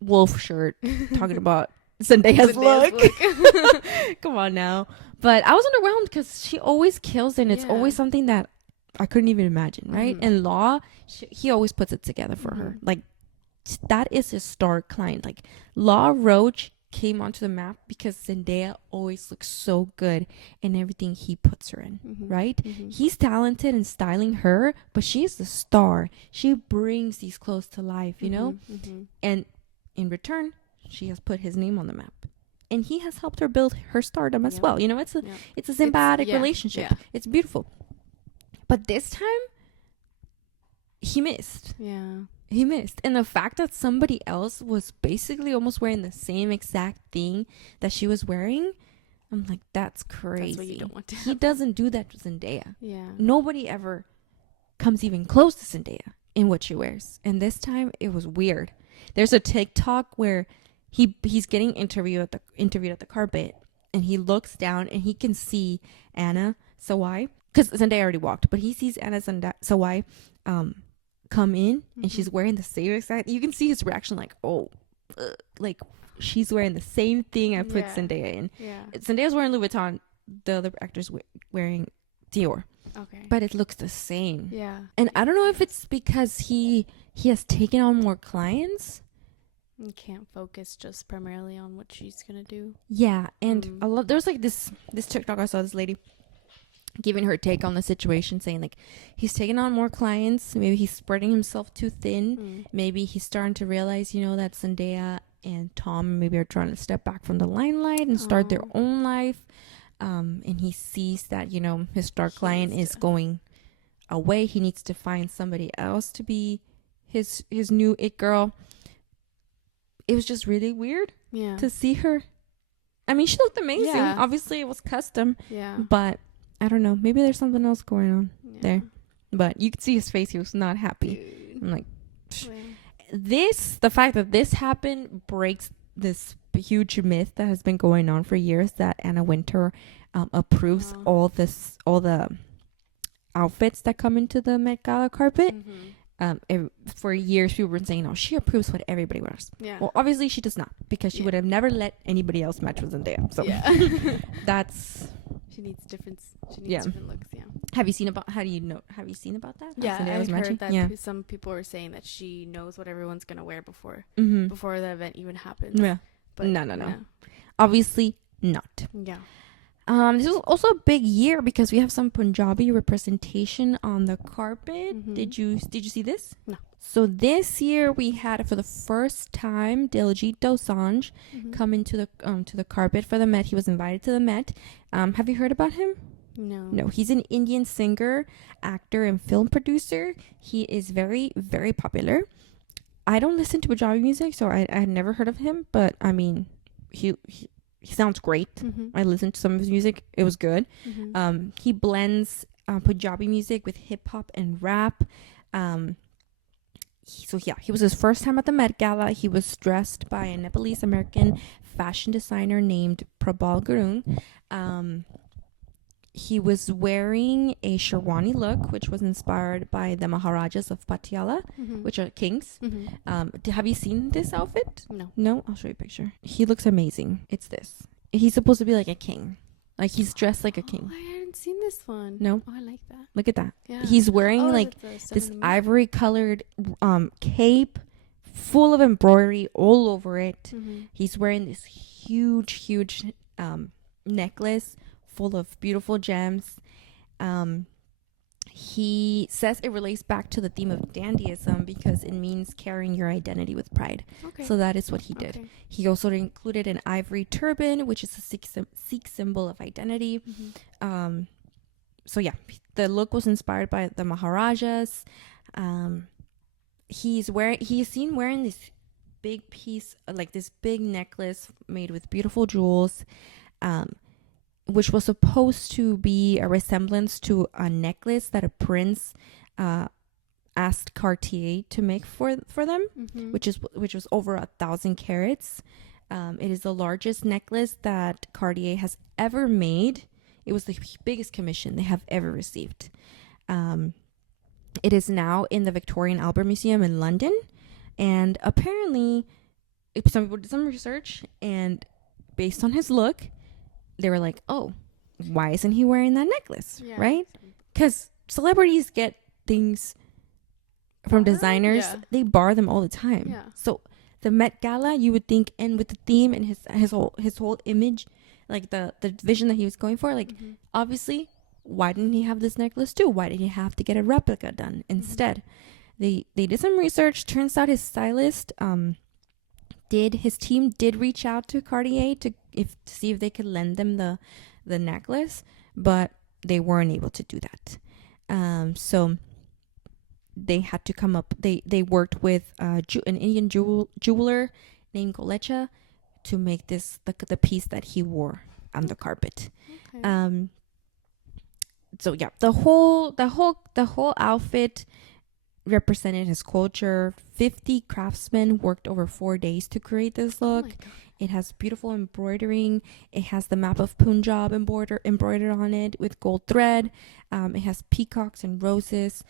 wolf shirt, talking about Zendaya's look. Come on now. But I was underwhelmed because she always kills, and it's always something that I couldn't even imagine, right? And Law, he always puts it together for her. Like, that is his star client. Like, Law Roach came onto the map because Zendaya always looks so good in everything he puts her in, right? He's talented in styling her, but she's the star. She brings these clothes to life, you know? And in return, she has put his name on the map. And he has helped her build her stardom as well. You know, it's a symbiotic relationship. Yeah. It's beautiful. But this time, he missed. Yeah. He missed. And the fact that somebody else was basically almost wearing the same exact thing that she was wearing, I'm like, that's crazy. That's what you don't want to He doesn't do that to Zendaya. Yeah. Nobody ever comes even close to Zendaya in what she wears. And this time, it was weird. There's a TikTok where he's getting interviewed at the carpet, and he looks down and he can see Anna Sawai, because Zendaya already walked, but he sees Anna Sawai come in, and she's wearing the same exact. You can see his reaction, like, oh, like she's wearing the same thing I put Zendaya in. Yeah, Zendaya's wearing Louis Vuitton. The other actor's wearing Dior. Okay, but it looks the same. Yeah, and I don't know if it's because he has taken on more clients. You can't focus just primarily on what she's gonna do. Yeah, and there's like this TikTok I saw, this lady giving her take on the situation, saying like, he's taking on more clients, maybe he's spreading himself too thin, maybe he's starting to realize, you know, that Zendaya and Tom maybe are trying to step back from the limelight and start their own life, and he sees that, you know, his star client is going away. He needs to find somebody else to be his new it girl. It was just really weird to see her. I mean, she looked amazing. Yeah. Obviously, it was custom. Yeah. But I don't know. Maybe there's something else going on there. But you could see his face. He was not happy. I'm like, the fact that this happened breaks this huge myth that has been going on for years, that Anna Wintour approves all the outfits that come into the Met Gala carpet. For years people were saying, oh, she approves what everybody wears. Yeah. Well, obviously she does not, because she would have never let anybody else match with Zendaya. So that's, she needs different looks. Yeah. Have you seen about that? Yeah, I heard that some people were saying that she knows what everyone's gonna wear before the event even happens. Yeah. But no. Obviously not. Yeah. This was also a big year because we have some Punjabi representation on the carpet. Did you see this? No. So this year we had, for the first time, Diljit Dosanjh come into the carpet for the Met. He was invited to the Met. Have you heard about him? No. He's an Indian singer, actor, and film producer. He is very, very popular. I don't listen to Punjabi music, so I had never heard of him. But I mean, he sounds great. I listened to some of his music. It was good. He blends Punjabi music with hip hop and rap. He was his first time at the Met Gala. He was dressed by a Nepalese American fashion designer named Prabal Gurung. He was wearing a Sherwani look, which was inspired by the Maharajas of Patiala, which are kings. Have you seen this outfit? No? I'll show you a picture. He looks amazing. It's this. He's supposed to be like a king. Like, he's dressed like a king. I hadn't seen this one. No? Oh, I like that. Look at that. Yeah. He's wearing this ivory colored cape full of embroidery all over it. He's wearing this huge necklace full of beautiful gems. He says it relates back to the theme of dandyism because it means carrying your identity with pride. Okay. So that is what he did. Okay. He also included an ivory turban, which is a Sikh symbol of identity. So yeah, the look was inspired by the Maharajas. He's seen wearing this big piece, like this big necklace made with beautiful jewels, which was supposed to be a resemblance to a necklace that a prince asked Cartier to make for them, which was over 1,000 carats. It is the largest necklace that Cartier has ever made. It was the biggest commission they have ever received. It is now in the Victoria and Albert Museum in London. And apparently, some people did some research, and based on his look, they were like, oh, why isn't he wearing that necklace? Yeah. Right? Because celebrities get things from designers. Yeah. They borrow them all the time. Yeah. So the Met Gala, you would think, and with the theme and his whole image, like the vision that he was going for, like obviously, why didn't he have this necklace too? Why did he have to get a replica done instead? They did some research. Turns out his stylist his team did reach out to Cartier to see if they could lend them the necklace, but they weren't able to do that. So they had to come up. They worked with an Indian jeweler named Golecha to make this the piece that he wore on the carpet. Okay. So yeah, the whole outfit represented his culture. 50 craftsmen worked over 4 days to create this Oh look. my God. It has beautiful embroidering. It has the map of Punjab embroidered on it with gold thread. It has peacocks and roses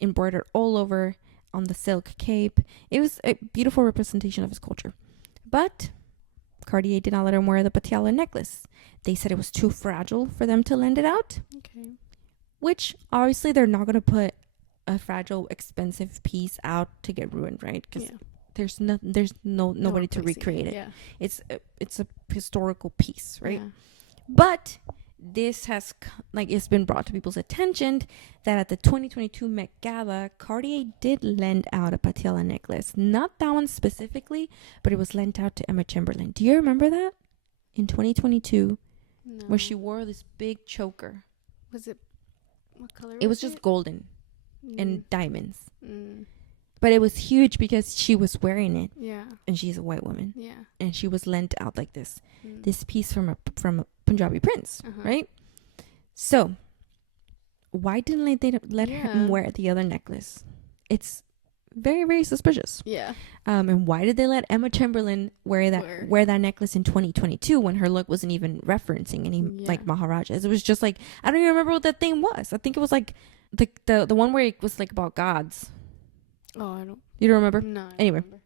embroidered all over on the silk cape. It was a beautiful representation of his culture. But Cartier did not let him wear the Patiala necklace. They said it was too fragile for them to lend it out, Okay. which obviously they're not going to put a fragile, expensive piece out to get ruined, right? Because there's nobody to recreate it. Yeah. It's a historical piece, right? Yeah. But this has it's been brought to people's attention that at the 2022 Met Gala, Cartier did lend out a Patiala necklace. Not that one specifically, but it was lent out to Emma Chamberlain. Do you remember that? In 2022, No. where she wore this big choker. Was it? What color? It was just golden Mm. and diamonds. Mm. But it was huge because she was wearing it, Yeah. and she's a white woman, Yeah. and she was lent out like this. Mm. This piece from a Punjabi prince, Uh-huh. right? So, why didn't they let Yeah. him wear the other necklace? It's very, very suspicious. Yeah. And why did they let Emma Chamberlain wear that necklace in 2022 when her look wasn't even referencing any like Maharajas? It was just like, I don't even remember what that thing was. I think it was like the one where it was like about gods. Oh, I don't. You don't remember? No. I don't Anyway. remember.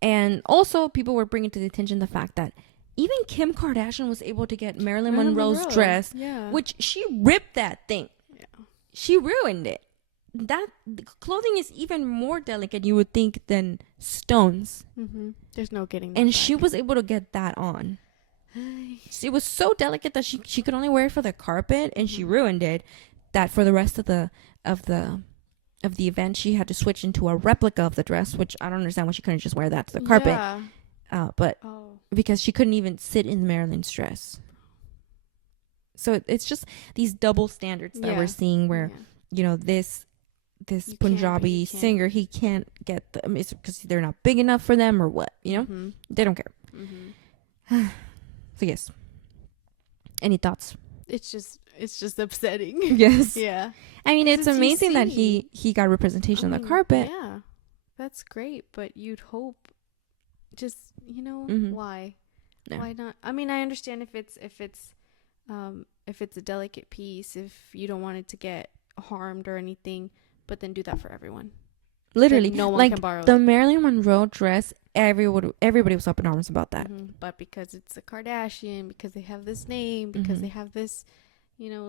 And also, people were bringing to the attention the fact that even Kim Kardashian was able to get Marilyn Monroe's dress, Yeah. which she ripped that thing. Yeah. She ruined it. That clothing is even more delicate, you would think, than stones. Mm-hmm. There's no getting. And that she back. was able to get that on. It was so delicate that she could only wear it for the carpet, and she ruined it. That for the rest of the event, she had to switch into a replica of the dress, which I don't understand why she couldn't just wear that to the carpet. Yeah. But Oh. because she couldn't even sit in Marilyn's dress. So it's just these double standards that we're seeing where, this You can, but Punjabi you can't. singer, he can't get it's because they're not big enough for them or what, Mm-hmm. They don't care. Mm-hmm. So yes. Any thoughts? It's just upsetting. Yes. Yeah. I mean, it's Because you amazing that see- he got representation on the I mean, carpet. Yeah. That's great, but you'd hope just, Mhm. why? Yeah. Why not? I mean, I understand if it's a delicate piece, if you don't want it to get harmed or anything, but then do that for everyone. Literally, Then no one like can borrow the it. Marilyn Monroe dress, everybody was up in arms about that. Mhm. But because it's a Kardashian, because they have this name, because Mhm. they have this,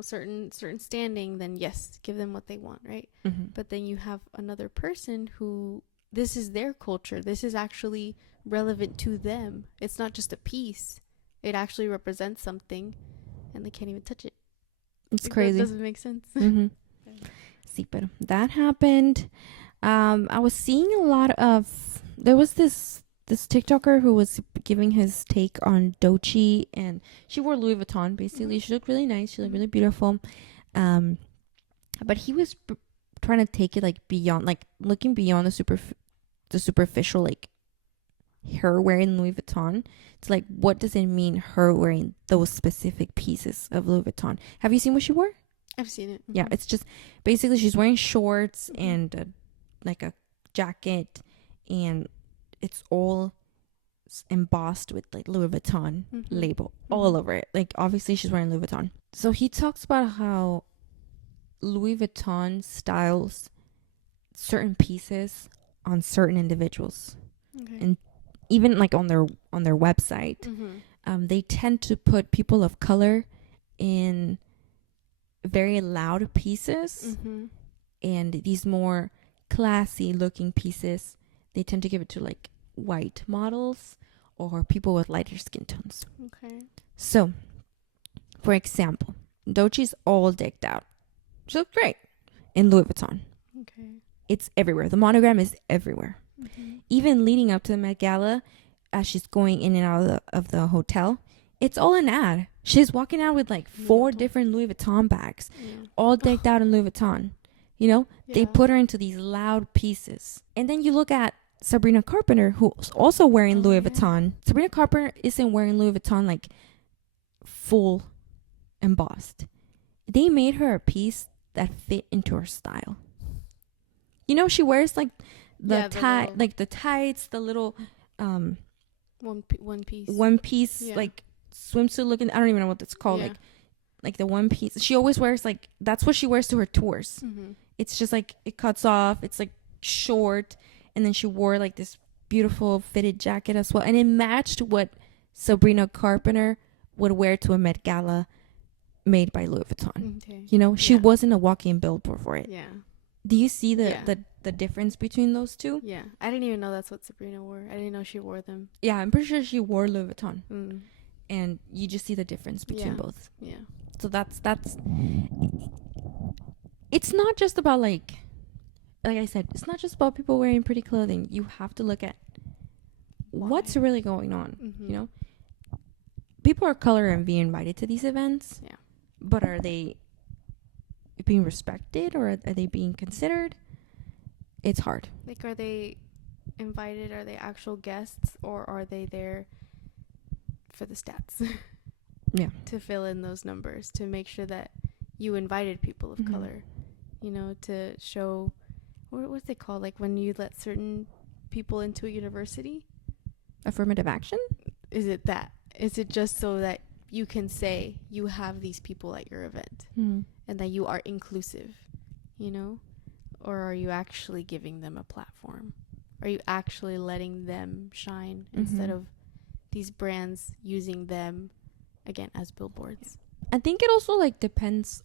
certain standing, then yes, give them what they want, right? Mm-hmm. But then you have another person who this is their culture. This is actually relevant to them. It's not just a piece. It actually represents something, and they can't even touch it. It's Like, crazy. That doesn't make sense. Mm-hmm. See, but that happened. I was seeing a lot of. There was this TikToker who was giving his take on Doechii, and she wore Louis Vuitton. Basically, Mhm. she looked really nice. She looked really beautiful. But he was trying to take it like beyond, like looking beyond the superficial, like her wearing Louis Vuitton. It's like, what does it mean her wearing those specific pieces of Louis Vuitton? Have you seen what she wore? I've seen it. Yeah, Mhm. it's just basically she's wearing shorts Mhm. and like a jacket, and it's all embossed with like Louis Vuitton label all over it. Like obviously she's wearing Louis Vuitton. So he talks about how Louis Vuitton styles certain pieces on certain individuals, and even like on their website, they tend to put people of color in very loud pieces, and these more classy looking pieces they tend to give it to like white models or people with lighter skin tones. So for example, Doechie's all decked out. She looks great in Louis Vuitton. It's everywhere. The monogram is everywhere. Even leading up to the Met Gala, as she's going in and out of the hotel, it's all an ad. She's walking out with like 4 different Louis Vuitton bags, all decked out in Louis Vuitton. You know, they put her into these loud pieces. And then you look at Sabrina Carpenter, who's also wearing Louis Vuitton. Sabrina Carpenter isn't wearing Louis Vuitton like full embossed. They made her a piece that fit into her style. You know, she wears like the tie, like the tights, the little one piece like swimsuit looking. I don't even know what it's called. Like the one piece. She always wears like, that's what she wears to her tours. It's just like it cuts off. It's like short, and then she wore like this beautiful fitted jacket as well, and it matched what Sabrina Carpenter would wear to a Met Gala made by Louis Vuitton. You know, she wasn't a walking billboard for it. Do you see the difference between those two? I didn't even know that's what Sabrina wore. I didn't know she wore them. I'm pretty sure she wore Louis Vuitton. And you just see the difference between both. So that's it's not just about like I said, it's not just about people wearing pretty clothing. You have to look at what's really going on. You know, people of color are being invited to these events, but are they being respected, or are they being considered? It's hard. Like, are they invited? Are they actual guests, or are they there for the stats? To fill in those numbers, to make sure that you invited people of color, you know, to show what's they called, like when you let certain people into a university? Affirmative action? Is it that? Is it just so that you can say you have these people at your event and that you are inclusive, you know? Or are you actually giving them a platform? Are you actually letting them shine instead of these brands using them again as billboards? I think it also like depends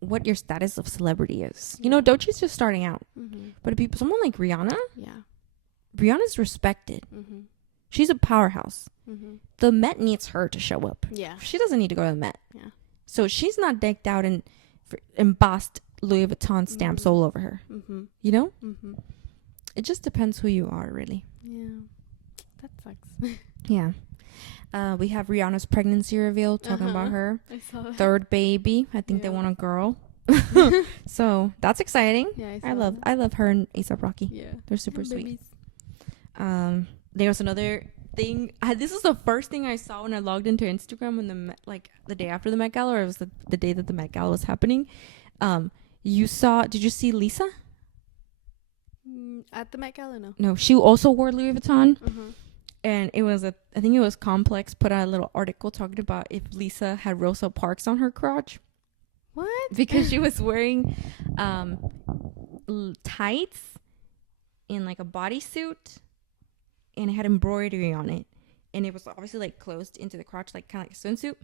what your status of celebrity is. You know, Doechie's just starting out, but someone like Rihanna, Rihanna's respected. She's a powerhouse. The Met needs her to show up. She doesn't need to go to the Met. So she's not decked out in embossed Louis Vuitton stamps all over her. You know? It just depends who you are, really. That sucks. We have Rihanna's pregnancy reveal, talking about her I saw that. 3rd baby. I think they want a girl. So that's exciting. I love her and A$AP Rocky. They're super sweet. There was another thing. This is the first thing I saw when I logged into Instagram when the day after the Met Gala, or it was the day that the Met Gala was happening. Did you see Lisa? At the Met Gala? No, she also wore Louis Vuitton. And it was I think it was Complex put out a little article talking about if Lisa had Rosa Parks on her crotch. What? Because she was wearing tights in like a bodysuit, and it had embroidery on it, and it was obviously like closed into the crotch, like kind of like a swimsuit,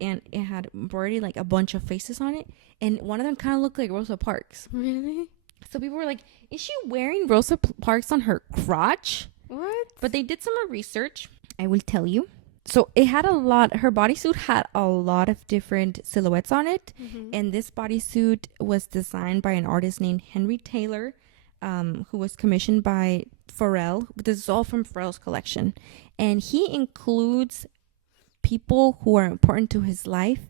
and it had embroidery, like a bunch of faces on it, and one of them kind of looked like Rosa Parks. Really? So people were like, is she wearing Rosa Parks on her crotch? What? But they did some more research. I will tell you. So it had her bodysuit had a lot of different silhouettes on it. And this bodysuit was designed by an artist named Henry Taylor, who was commissioned by Pharrell. This is all from Pharrell's collection. And he includes people who are important to his life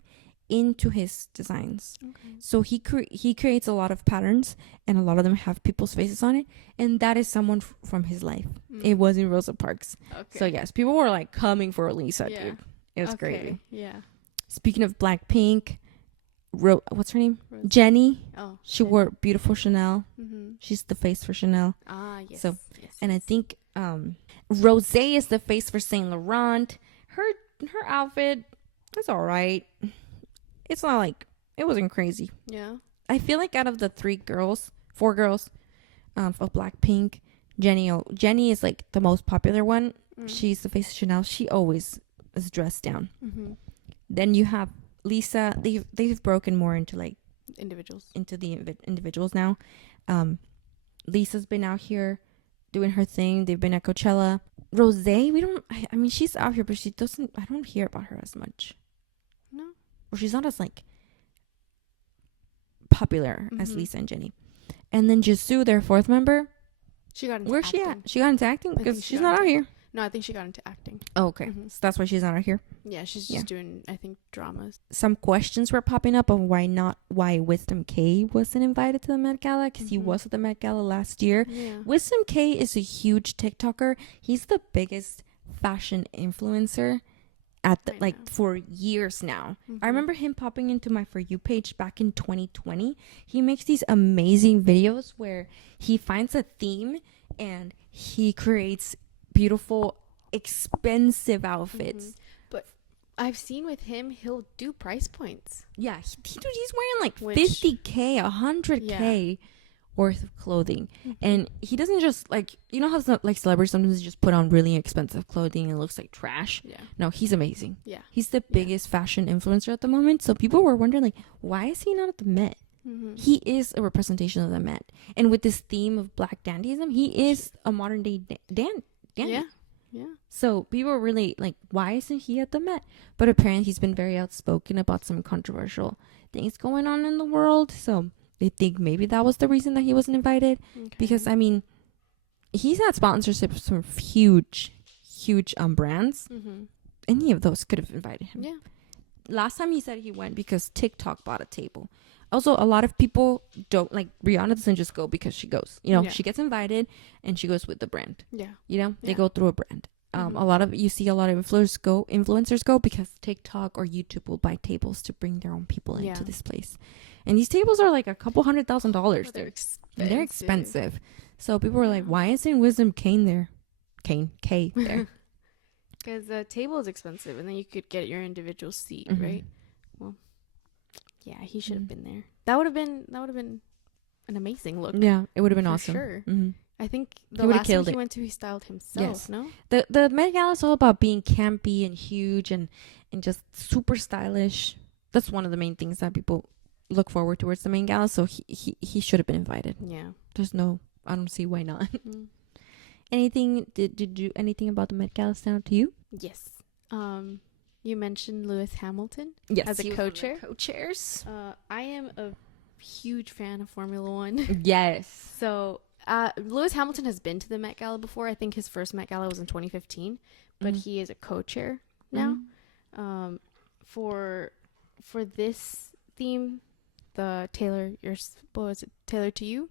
into his designs. So he creates a lot of patterns, and a lot of them have people's faces on it, and that is someone from his life. It wasn't Rosa Parks. So yes, people were like coming for Lisa, dude. It was crazy. Speaking of Blackpink, what's her name? Rose. Jennie. She wore beautiful Chanel. She's the face for Chanel. Yes. So and I think Rose is the face for Saint Laurent. Her outfit is all right. It's not like it wasn't crazy. Yeah. I feel like out of the four girls, of Blackpink, Jenny is like the most popular one. She's the face of Chanel. She always is dressed down. Mm-hmm. Then you have Lisa. They've broken more into like Individuals. into the individuals now. Lisa's been out here doing her thing. They've been at Coachella. Rose, I mean, she's out here, but I don't hear about her as much. No. Or she's not as like popular as Lisa and Jenny. And then Jisoo, their fourth member. She got into Where's acting. she at? She got into acting because she's not out here. No, I think she got into acting. Oh, okay. So that's why she's not out here. Yeah, she's just doing, I think, dramas. Some questions were popping up of why Wisdom K wasn't invited to the Met Gala, because he was at the Met Gala last year. Yeah. Wisdom K is a huge TikToker. He's the biggest fashion influencer for years now. I remember him popping into my For You page back in 2020. He makes these amazing videos where he finds a theme and he creates beautiful, expensive outfits. But I've seen with him, he'll do price points. Yeah, he's wearing like 50K, 100K worth of clothing. And he doesn't just like, you know how celebrities sometimes just put on really expensive clothing and it looks like trash? Yeah. No, he's amazing. Yeah. He's the biggest fashion influencer at the moment. So people were wondering like, why is he not at the Met? He is a representation of the Met. And with this theme of Black dandyism, he is a modern day dandy. Yeah. So people were really like, why isn't he at the Met? But apparently he's been very outspoken about some controversial things going on in the world. So they think maybe that was the reason that he wasn't invited. Because, I mean, he's had sponsorships from huge brands. Any of those could have invited him. Yeah. Last time he said he went because TikTok bought a table. Also, a lot of people don't, like, Rihanna doesn't just go because she goes. You know, she gets invited and she goes with the brand. Yeah. You know, they go through a brand. You see a lot of influencers go because TikTok or YouTube will buy tables to bring their own people into this place. And these tables are like a couple $100,000. They're expensive. So people were like, why isn't Wisdom K there? There. Because the table is expensive and then you could get your individual seat, right? Well, yeah, he should have been there. That would have been an amazing look. Yeah, it would have been awesome. Sure. I think the He would've last one killed he it. went to, he styled himself, no? The Met Gala is all about being campy and huge and just super stylish. That's one of the main things that people look forward towards the main gala. So he should have been invited. Yeah. I don't see why not. Did you do anything about the Met Gala stand out to you? Yes. You mentioned Lewis Hamilton as he a was one of the co-chair. Co-chairs. I am a huge fan of Formula One. Yes. So Lewis Hamilton has been to the Met Gala before. I think his first Met Gala was in 2015, but he is a co-chair now. For this theme, the Taylor to You,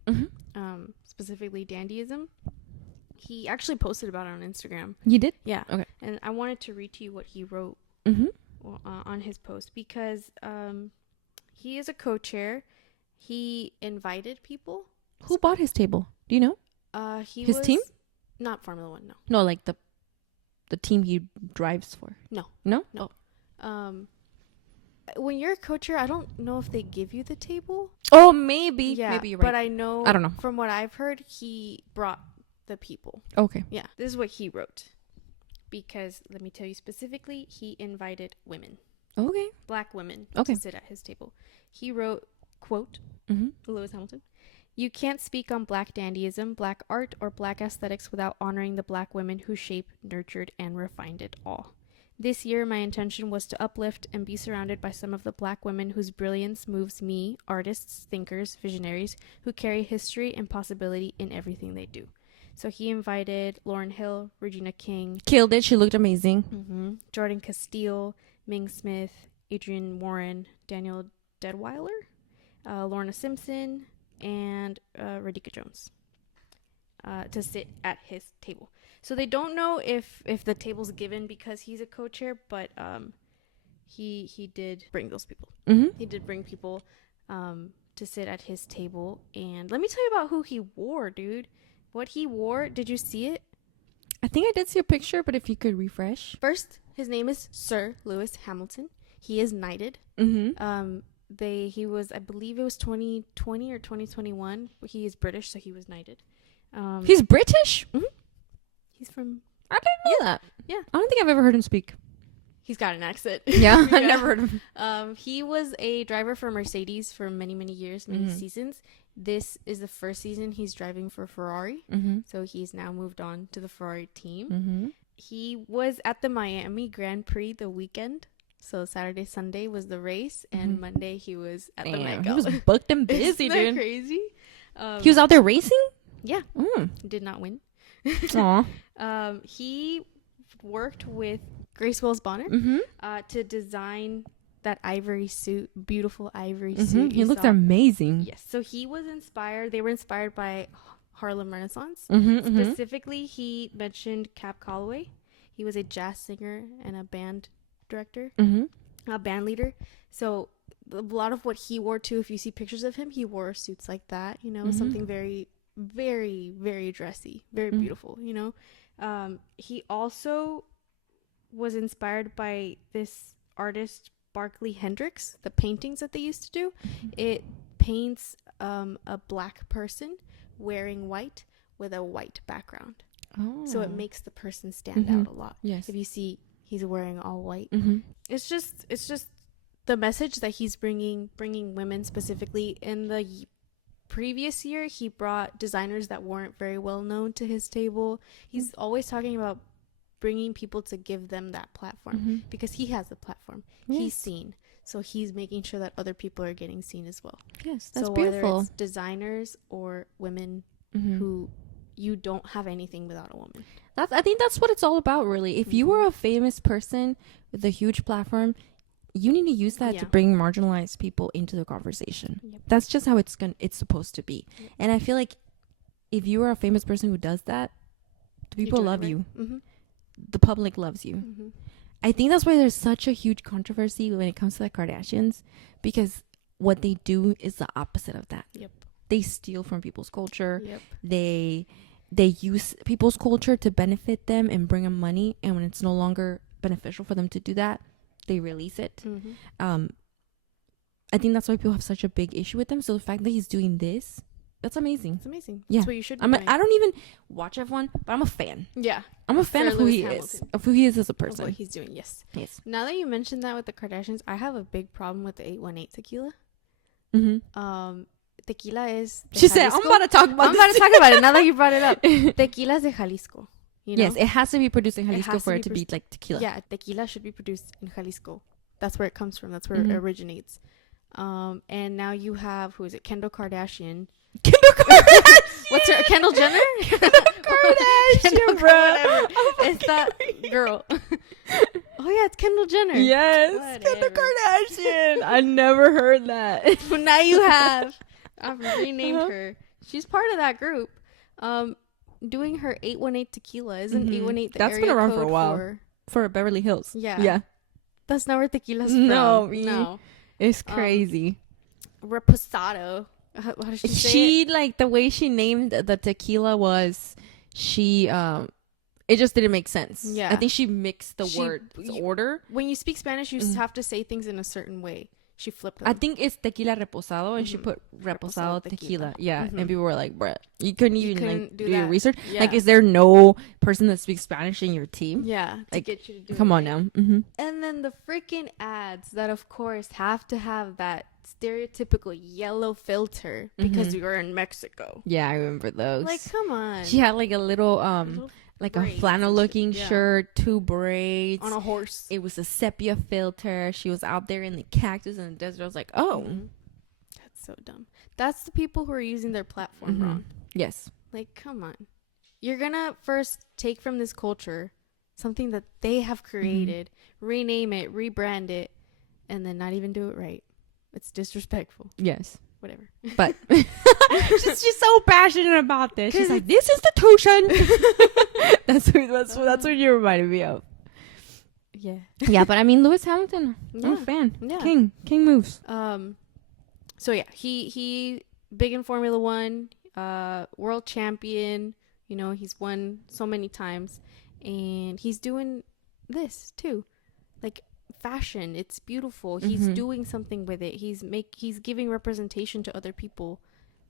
specifically dandyism. He actually posted about it on Instagram. You did? Yeah. Okay. And I wanted to read to you what he wrote on his post because he is a co-chair. He invited people. Who bought his table? Do you know? His team? Not Formula One, no. No, like the team he drives for. No. No? Oh. When you're a co-chair, I don't know if they give you the table. Oh, maybe. Yeah, maybe you're right. But I don't know. From what I've heard, he brought the people. Okay. Yeah. This is what he wrote. Because, let me tell you specifically, he invited women. Okay. Black women to sit at his table. He wrote, quote, Mm-hmm. Lewis Hamilton, "You can't speak on black dandyism, black art, or black aesthetics without honoring the black women who shaped, nurtured, and refined it all. This year, my intention was to uplift and be surrounded by some of the black women whose brilliance moves me, artists, thinkers, visionaries, who carry history and possibility in everything they do." So he invited Lauryn Hill, Regina King, Killed it. She looked amazing. Jordan Castile, Ming Smith, Adrienne Warren, Daniel Deadweiler, Lorna Simpson, and Radhika Jones to sit at his table. So they don't know if the table's given because he's a co-chair, but he did bring those people. He did bring people to sit at his table. And let me tell you about who he wore, dude. What he wore, did you see it? I think I did see a picture, but if you could refresh. First, his name is Sir Lewis Hamilton. He is knighted. Mm-hmm. He was, I believe it was 2020 or 2021. He is British, so he was knighted. He's British? He's from... I didn't know that. Yeah. I don't think I've ever heard him speak. He's got an accent. Yeah, I never heard of him. He was a driver for Mercedes for many, many years, many seasons. This is the first season he's driving for Ferrari. Mm-hmm. So he's now moved on to the Ferrari team. Mm-hmm. He was at the Miami Grand Prix the weekend. So Saturday, Sunday was the race, and Monday he was at the Met Gala. He was booked and busy, Isn't that dude. crazy? He was out there racing? Yeah. Mm. Did not win. Aw. He worked with Grace Wells Bonner to design that ivory suit, beautiful ivory suit. He looked amazing. Yes. So he was inspired. They were inspired by Harlem Renaissance. Specifically, he mentioned Cap Calloway. He was a jazz singer and a band director, a band leader. So a lot of what he wore too, if you see pictures of him, he wore suits like that, you know, something very, very, very dressy, very beautiful, you know. He also was inspired by this artist Barclay Hendricks, the paintings that they used to do. It paints a black person wearing white with a white background. So it makes the person stand out a lot. Yes. If you see he's wearing all white. It's just the message that he's bringing women specifically. In the previous year, he brought designers that weren't very well known to his table. He's always talking about bringing people to give them that platform because he has a platform. Yes. He's seen. So he's making sure that other people are getting seen as well. Yes, that's so beautiful. whether it's designers or women who you don't have anything without a woman. I think that's what it's all about, really. If you are a famous person with a huge platform, you need to use that to bring marginalized people into the conversation. That's just how it's supposed to be. And I feel like if you are a famous person who does that, the people love you. The public loves you. I think that's why there's such a huge controversy when it comes to the Kardashians, because what they do is the opposite of that. They steal from people's culture. They use people's culture to benefit them and bring them money, and when it's no longer beneficial for them to do that, they release it. I think that's why people have such a big issue with them. So the fact that he's doing this, that's amazing. It's amazing. Yeah. That's what you should be I don't even watch F1, but I'm a fan. Yeah. I'm a fan Sir of who Lewis he Hamilton. is. Of who he is as a Of what person. he's doing, yes. Yes. Now that you mentioned that with the Kardashians, I have a big problem with the 818 tequila. Tequila is de She said, Jalisco. I'm about to talk about I'm about to talk about it now that you brought it up. Tequila is de Jalisco. You know? Yes, it has to be produced in Jalisco has for to it to be be like tequila. Yeah, tequila should be produced in Jalisco. That's where it comes from. That's where it originates. And now you have, who is it? Kendall Kardashian. Kendall Kardashian! What's her? Kendall Jenner? Kardashian, bro. Whatever. It's that girl. Oh, yeah, it's Kendall Jenner. Yes, Kendall Whatever. Kardashian. I never heard that. Well, now you have. I've renamed her. She's part of that group. Doing her 818 tequila. Isn't 818 the That's area been around code for a while. For Beverly Hills. Yeah. Yeah. That's not where tequila's from. No. It's crazy. Reposado. How does she say it? She, like, the way she named the tequila was, it just didn't make sense. Yeah. I think she mixed the words order. When you speak Spanish, you have to say things in a certain way. She flipped them. I think it's tequila reposado, and she put reposado tequila. Yeah, and people were like, "Bruh, you couldn't even do your research. Yeah. Like, is there no person that speaks Spanish in your team? Yeah, to like, get you to do come it. on now." And then the freaking ads that, of course, have to have that stereotypical yellow filter because you're in Mexico. Yeah, I remember those. Like, come on. She had like a little like braids a flannel looking yeah. shirt, 2 braids On a horse. It was a sepia filter. She was out there in the cactus in the desert. I was like, oh, That's so dumb. That's the people who are using their platform wrong. Yes. Like, come on. You're gonna first take from this culture something that they have created, rename it, rebrand it, and then not even do it right. It's disrespectful. Yes. Whatever. But she's so passionate about this. She's like, this is the Toshan. that's what you reminded me of. Yeah. Yeah, but I mean, Lewis Hamilton, I'm a Yeah. fan. Yeah. King moves. So yeah, he big in Formula 1, world champion, You know, he's won so many times, and he's doing this too, like fashion. It's beautiful. He's doing something with it. He's giving representation to other people.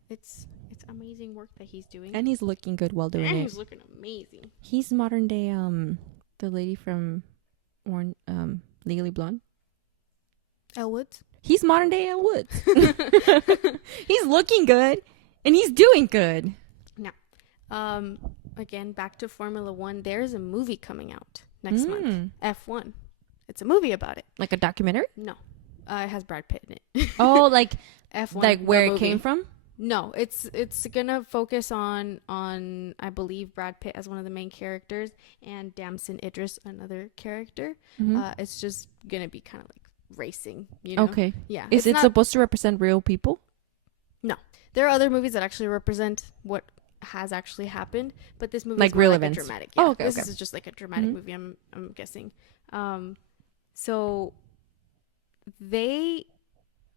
It's amazing work that he's doing, And he's looking good while doing and it. he's looking amazing. He's modern day the lady from Legally Blonde. Elle Woods. He's modern day Elle Woods. He's looking good and he's doing good. Again, back to Formula One. There's a movie coming out next month. F1. It's a movie about it. Like a documentary? No, it has Brad Pitt in it. Oh, like F1, like where the it came movie. from? No, it's gonna focus on I believe Brad Pitt as one of the main characters and Damson Idris another character. It's just gonna be kind of like racing, you know? Okay. Yeah. Is it supposed to represent real people? No. There are other movies that actually represent what has actually happened, but this movie Like is more real like events. a dramatic. Oh, okay, This okay. is just like a dramatic movie. I'm guessing. So they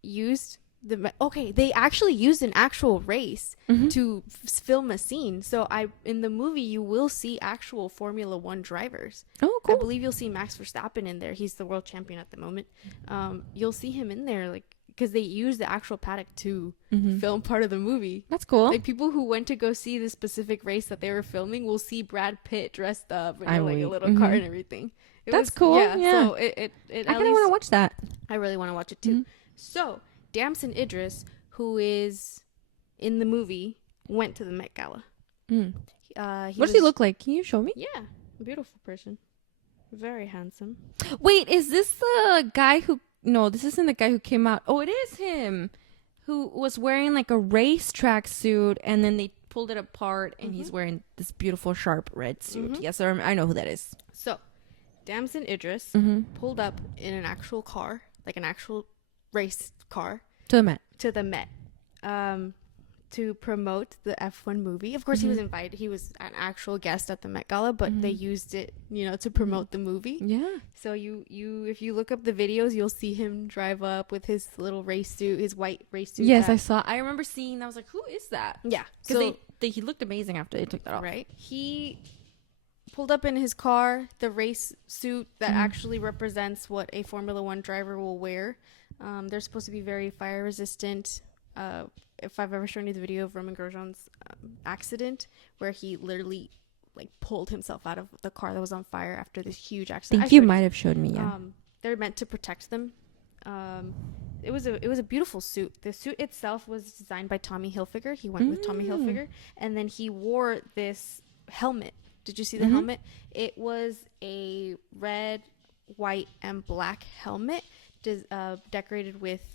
used they actually used an actual race to film a scene. So in the movie you will see actual Formula One drivers. Oh, cool. I believe you'll see Max Verstappen in there. He's the world champion at the moment. You'll see him in there, like, because they used the actual paddock to film part of the movie. That's cool. Like, people who went to go see the specific race that they were filming will see Brad Pitt dressed up in like a little car and everything. That's cool. Yeah. So it I kind of want to watch that. I really want to watch it too. So Damson Idris, who is in the movie, went to the Met Gala. What does he look like? Can you show me? Yeah, beautiful person, very handsome. Wait, is this the guy who? No, this isn't the guy who came out. Oh, it is him, who was wearing like a racetrack suit, and then they pulled it apart, and he's wearing this beautiful sharp red suit. Yes, I know who that is. So, Damson Idris pulled up in an actual car, like an actual race car, To the Met. to the Met, to promote the F1 movie. Of course, he was invited. He was an actual guest at the Met Gala, but they used it, to promote the movie. Yeah. So if you look up the videos, you'll see him drive up with his little race suit, his white race suit. Yes, I saw. I remember seeing. I was like, "Who is that?" Yeah. Because he looked amazing after they took that off. Right. He pulled up in his car, the race suit that actually represents what a Formula One driver will wear. They're supposed to be very fire resistant. If I've ever shown you the video of Roman Grosjean's accident, where he literally like pulled himself out of the car that was on fire after this huge I accident. think you might have showed me. Yeah. They're meant to protect them. It was a beautiful suit. The suit itself was designed by Tommy Hilfiger. He went with Tommy Hilfiger, and then he wore this helmet. Did you see the helmet? It was a red, white, and black helmet decorated with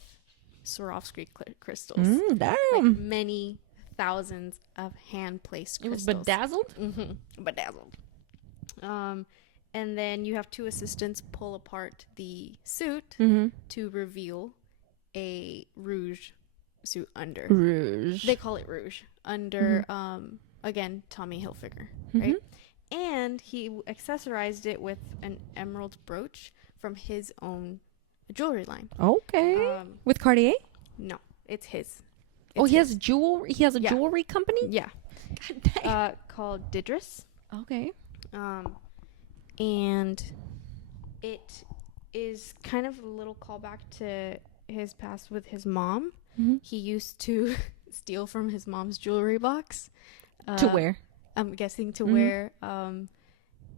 Swarovski crystals. Damn. Like many thousands of hand-placed crystals. It was bedazzled. Bedazzled. And then you have two assistants pull apart the suit to reveal a rouge suit under. Rouge. They call it rouge under again, Tommy Hilfiger, right? And he accessorized it with an emerald brooch from his own jewelry line. Okay. With Cartier? No, it's his. He has jewelry. He has a jewelry company. Yeah. God dang. Called Didris. Okay. And it is kind of a little callback to his past with his mom. He used to steal from his mom's jewelry box. To wear. I'm guessing to wear.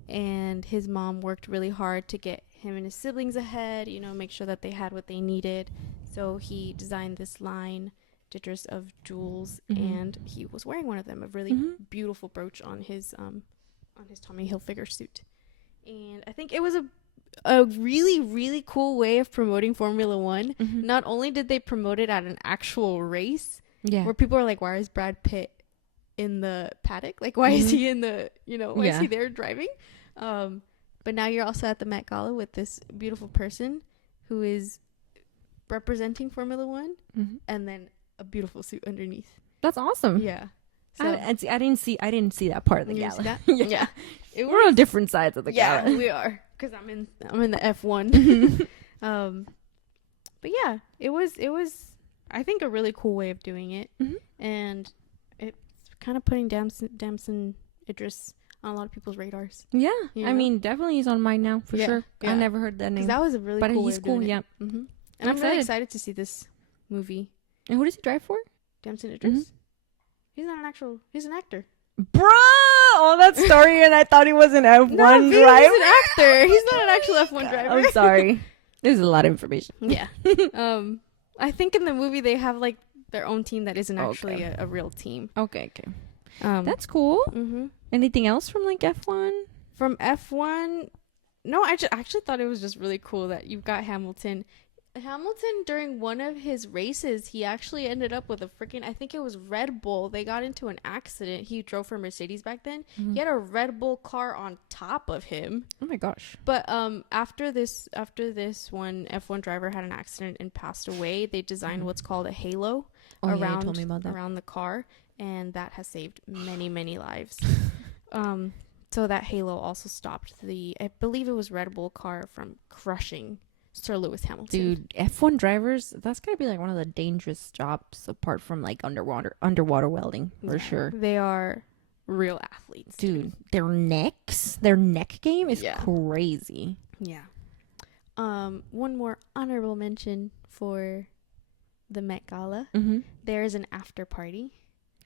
And his mom worked really hard to get him and his siblings ahead, make sure that they had what they needed. So he designed this line, Didris, of jewels, and he was wearing one of them, a really beautiful brooch on his Tommy Hilfiger suit. And I think it was a really, really cool way of promoting Formula One. Not only did they promote it at an actual race, where people are like, why is Brad Pitt in the paddock? Like, why is he in the, why is he there driving? But now you're also at the Met Gala with this beautiful person who is representing Formula One, and then a beautiful suit underneath. That's awesome. Yeah. So, I didn't see that part of the you gala. see that? Yeah. We're on different sides of the gala. Yeah, we are, because I'm in the F1. But yeah, it was I think a really cool way of doing it, and it's kind of putting Damson Idris on a lot of people's radars. Yeah, You I know? mean, definitely he's on mine now for Yeah, sure. yeah. I never heard that Because name, that was a really but cool way he's of cool. doing Yeah. it. Mm-hmm. I'm And I'm really excited. excited to see this movie. And who does he drive for? Damson Idris. Mhm. He's not an actual. He's an actor. Bruh! All that story, and I thought he was an F1 No, he's driver. an actor. He's not an actual F1 driver. I'm sorry. There's a lot of information. Yeah. I think in the movie they have like their own team that isn't actually Okay. a real team. Okay. That's That's cool. mm-hmm. Anything else from like F1? From F1. No, I actually thought it was just really cool that you've got Hamilton. Hamilton, during one of his races, he actually ended up with a freaking, I think it was Red Bull. They got into an accident. He drove for Mercedes back then. He had a Red Bull car on top of him. Oh my gosh. But after this one F1 driver had an accident and passed away, they designed what's called a halo Yeah, around you told me about that. around the car, and that has saved many lives. So that halo also stopped I believe it was Red Bull car from crushing Sir Lewis Hamilton. Dude, F1 drivers, that's gotta be like one of the dangerous jobs apart from like underwater welding for Yeah, sure. they are real athletes, Dude, their neck game is Yeah. crazy. Yeah. One more honorable mention for the Met Gala. Mm-hmm. There is an after party.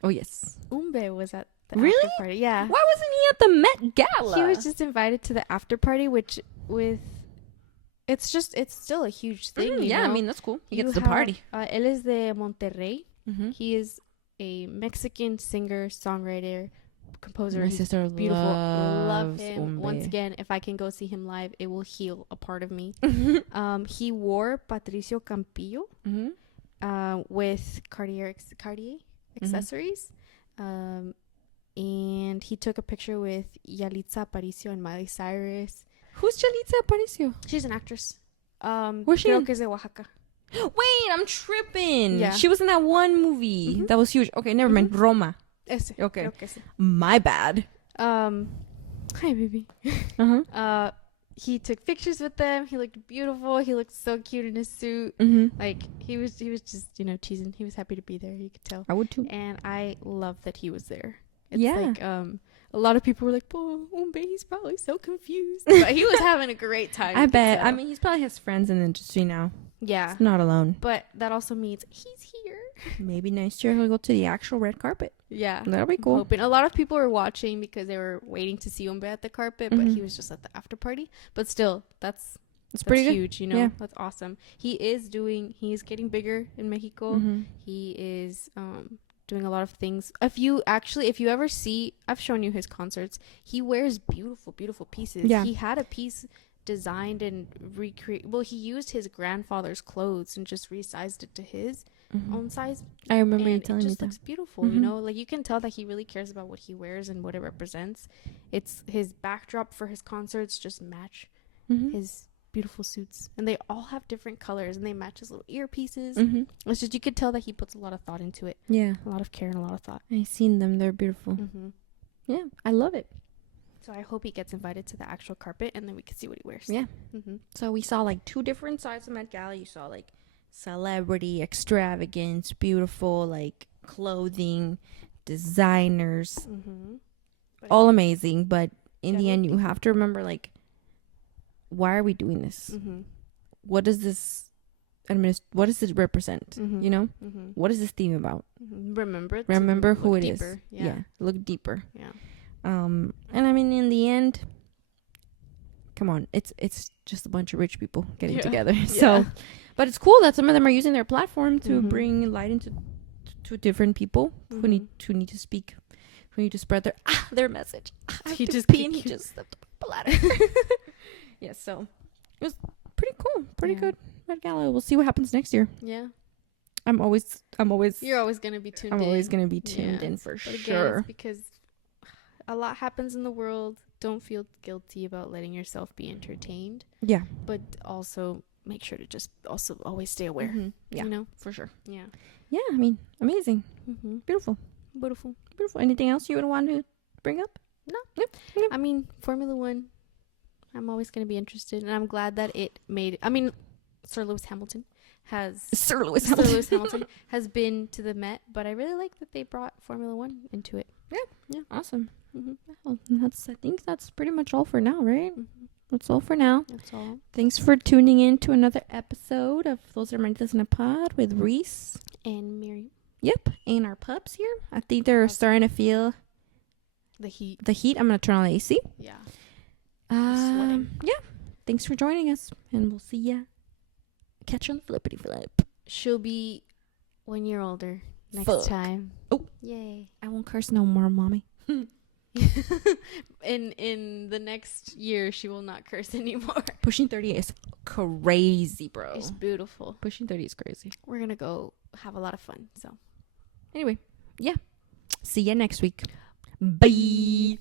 Oh yes. Umbe was at the Really? after party. Yeah. Why wasn't he at the Met Gala? He was just invited to the after party, which it's still a huge thing. you yeah, I know? mean that's cool. He You gets to have, party. Él es de Monterrey. Mm-hmm. He is a Mexican singer, songwriter, composer. My He's sister beautiful. Love loves him. Umbe. Once again, if I can go see him live, it will heal a part of me. He wore Patricio Campillo Mm-hmm. with Cartier accessories. And he took a picture with Yalitza Aparicio and Miley Cyrus. Who's Yalitza Aparicio? She's an actress. Where's she Creo in? que es de Oaxaca. Wait, I'm tripping. Yeah. She was in that one movie Mhm. that was huge. Okay, never mind. Roma. Ese. Okay. Creo que sí. My bad. Hi, baby. Uh-huh. He took pictures with them. He looked beautiful. He looked so cute in his suit. Mm-hmm. Like he was just teasing. He was happy to be there. You could tell. I would too. And I love that he was there. It's Yeah. like a lot of people were like, "Oh, Umbe, he's probably so confused," but he was having a great time. I you could bet. tell. I mean, he's probably has friends in the industry now. yeah, He's not alone. but that also means he's here. Maybe next year he'll go to the actual red carpet. Yeah, That'll be I'm cool. hoping. A lot of people were watching because they were waiting to see Umbe at the carpet, but Mhm. he was just at the after party. But still, that's pretty good. huge. You know, Yeah. that's awesome. He is getting bigger in Mexico. Mm-hmm. He is doing a lot of things. If you ever see, I've shown you his concerts. He wears beautiful pieces. Yeah. He had a piece designed and he used his grandfather's clothes and just resized it to his own size. I remember And you it telling me just that. looks beautiful, Mhm. you know? Like you can tell that he really cares about what he wears and what it represents. It's his backdrop for his concerts just match Mm-hmm. his beautiful suits, and they all have different colors and they match his little earpieces. Mm-hmm. It's just you could tell that he puts a lot of thought into it, Yeah, a lot of care and a lot of thought. I seen them. They're beautiful. Yeah, I love it. So I hope he gets invited to the actual carpet, and then we can see what he wears. Yeah. Mm-hmm. So we saw like two different sides of Met Gala. You saw like celebrity, extravagance, beautiful like clothing, designers, Mm-hmm. all amazing. But in the Yeah. end, you have to remember like, why are we doing this? Mm-hmm. What does this what does it represent? Mhm. You know, Mm-hmm. what is this theme about? Remember Remember who it is. deeper. Yeah, look deeper. Yeah. And I mean, in the end, come on, it's just a bunch of rich people getting Yeah. together. Yeah. So, but it's cool that some of them are using their platform to Mhm. bring light into to different people who Mhm. need to speak, who need to spread their message. I have He to just pee and he kicked you. just stepped up a ladder. Yeah, so it was pretty cool, pretty Yeah. good. Met Gala. We'll see what happens next year. Yeah. I'm always You're always gonna be tuned I'm in. always gonna be tuned Yeah. in for But again, sure. it's because a lot happens in the world. Don't feel guilty about letting yourself be entertained, Yeah, but also make sure to just also always stay aware. Mhm. Yeah, You know? for sure. Yeah. Yeah, I mean, amazing, Mm-hmm. beautiful, Beautiful. beautiful. Anything else you would want to bring up? No. Yep. Yep. I mean, Formula One, I'm always going to be interested, and I'm glad that it made. I mean, Sir Lewis Hamilton has. Sir Lewis Sir Lewis Hamilton has been to the Met, but I really like that they brought Formula One into it. Yeah, awesome. Well, I think that's pretty much all for now, right? Mm-hmm. That's all for now. That's all. Thanks for tuning in to another episode of Those Hermanitas in a Pod with Reese. And Mary. Yep, and our pups here. I think they're starting to feel The heat. I'm gonna turn on the AC. Yeah. Yeah. Thanks for joining us, and we'll see ya. Catch you on the flippity flip. She'll be 1 year older next Fuck. time. Oh, yay! I won't curse no more, mommy. in the next year, she will not curse anymore. Pushing 30 is crazy, bro. It's beautiful. Pushing 30 is crazy. We're gonna go have a lot of fun. So Anyway, yeah. See ya next week. Bye.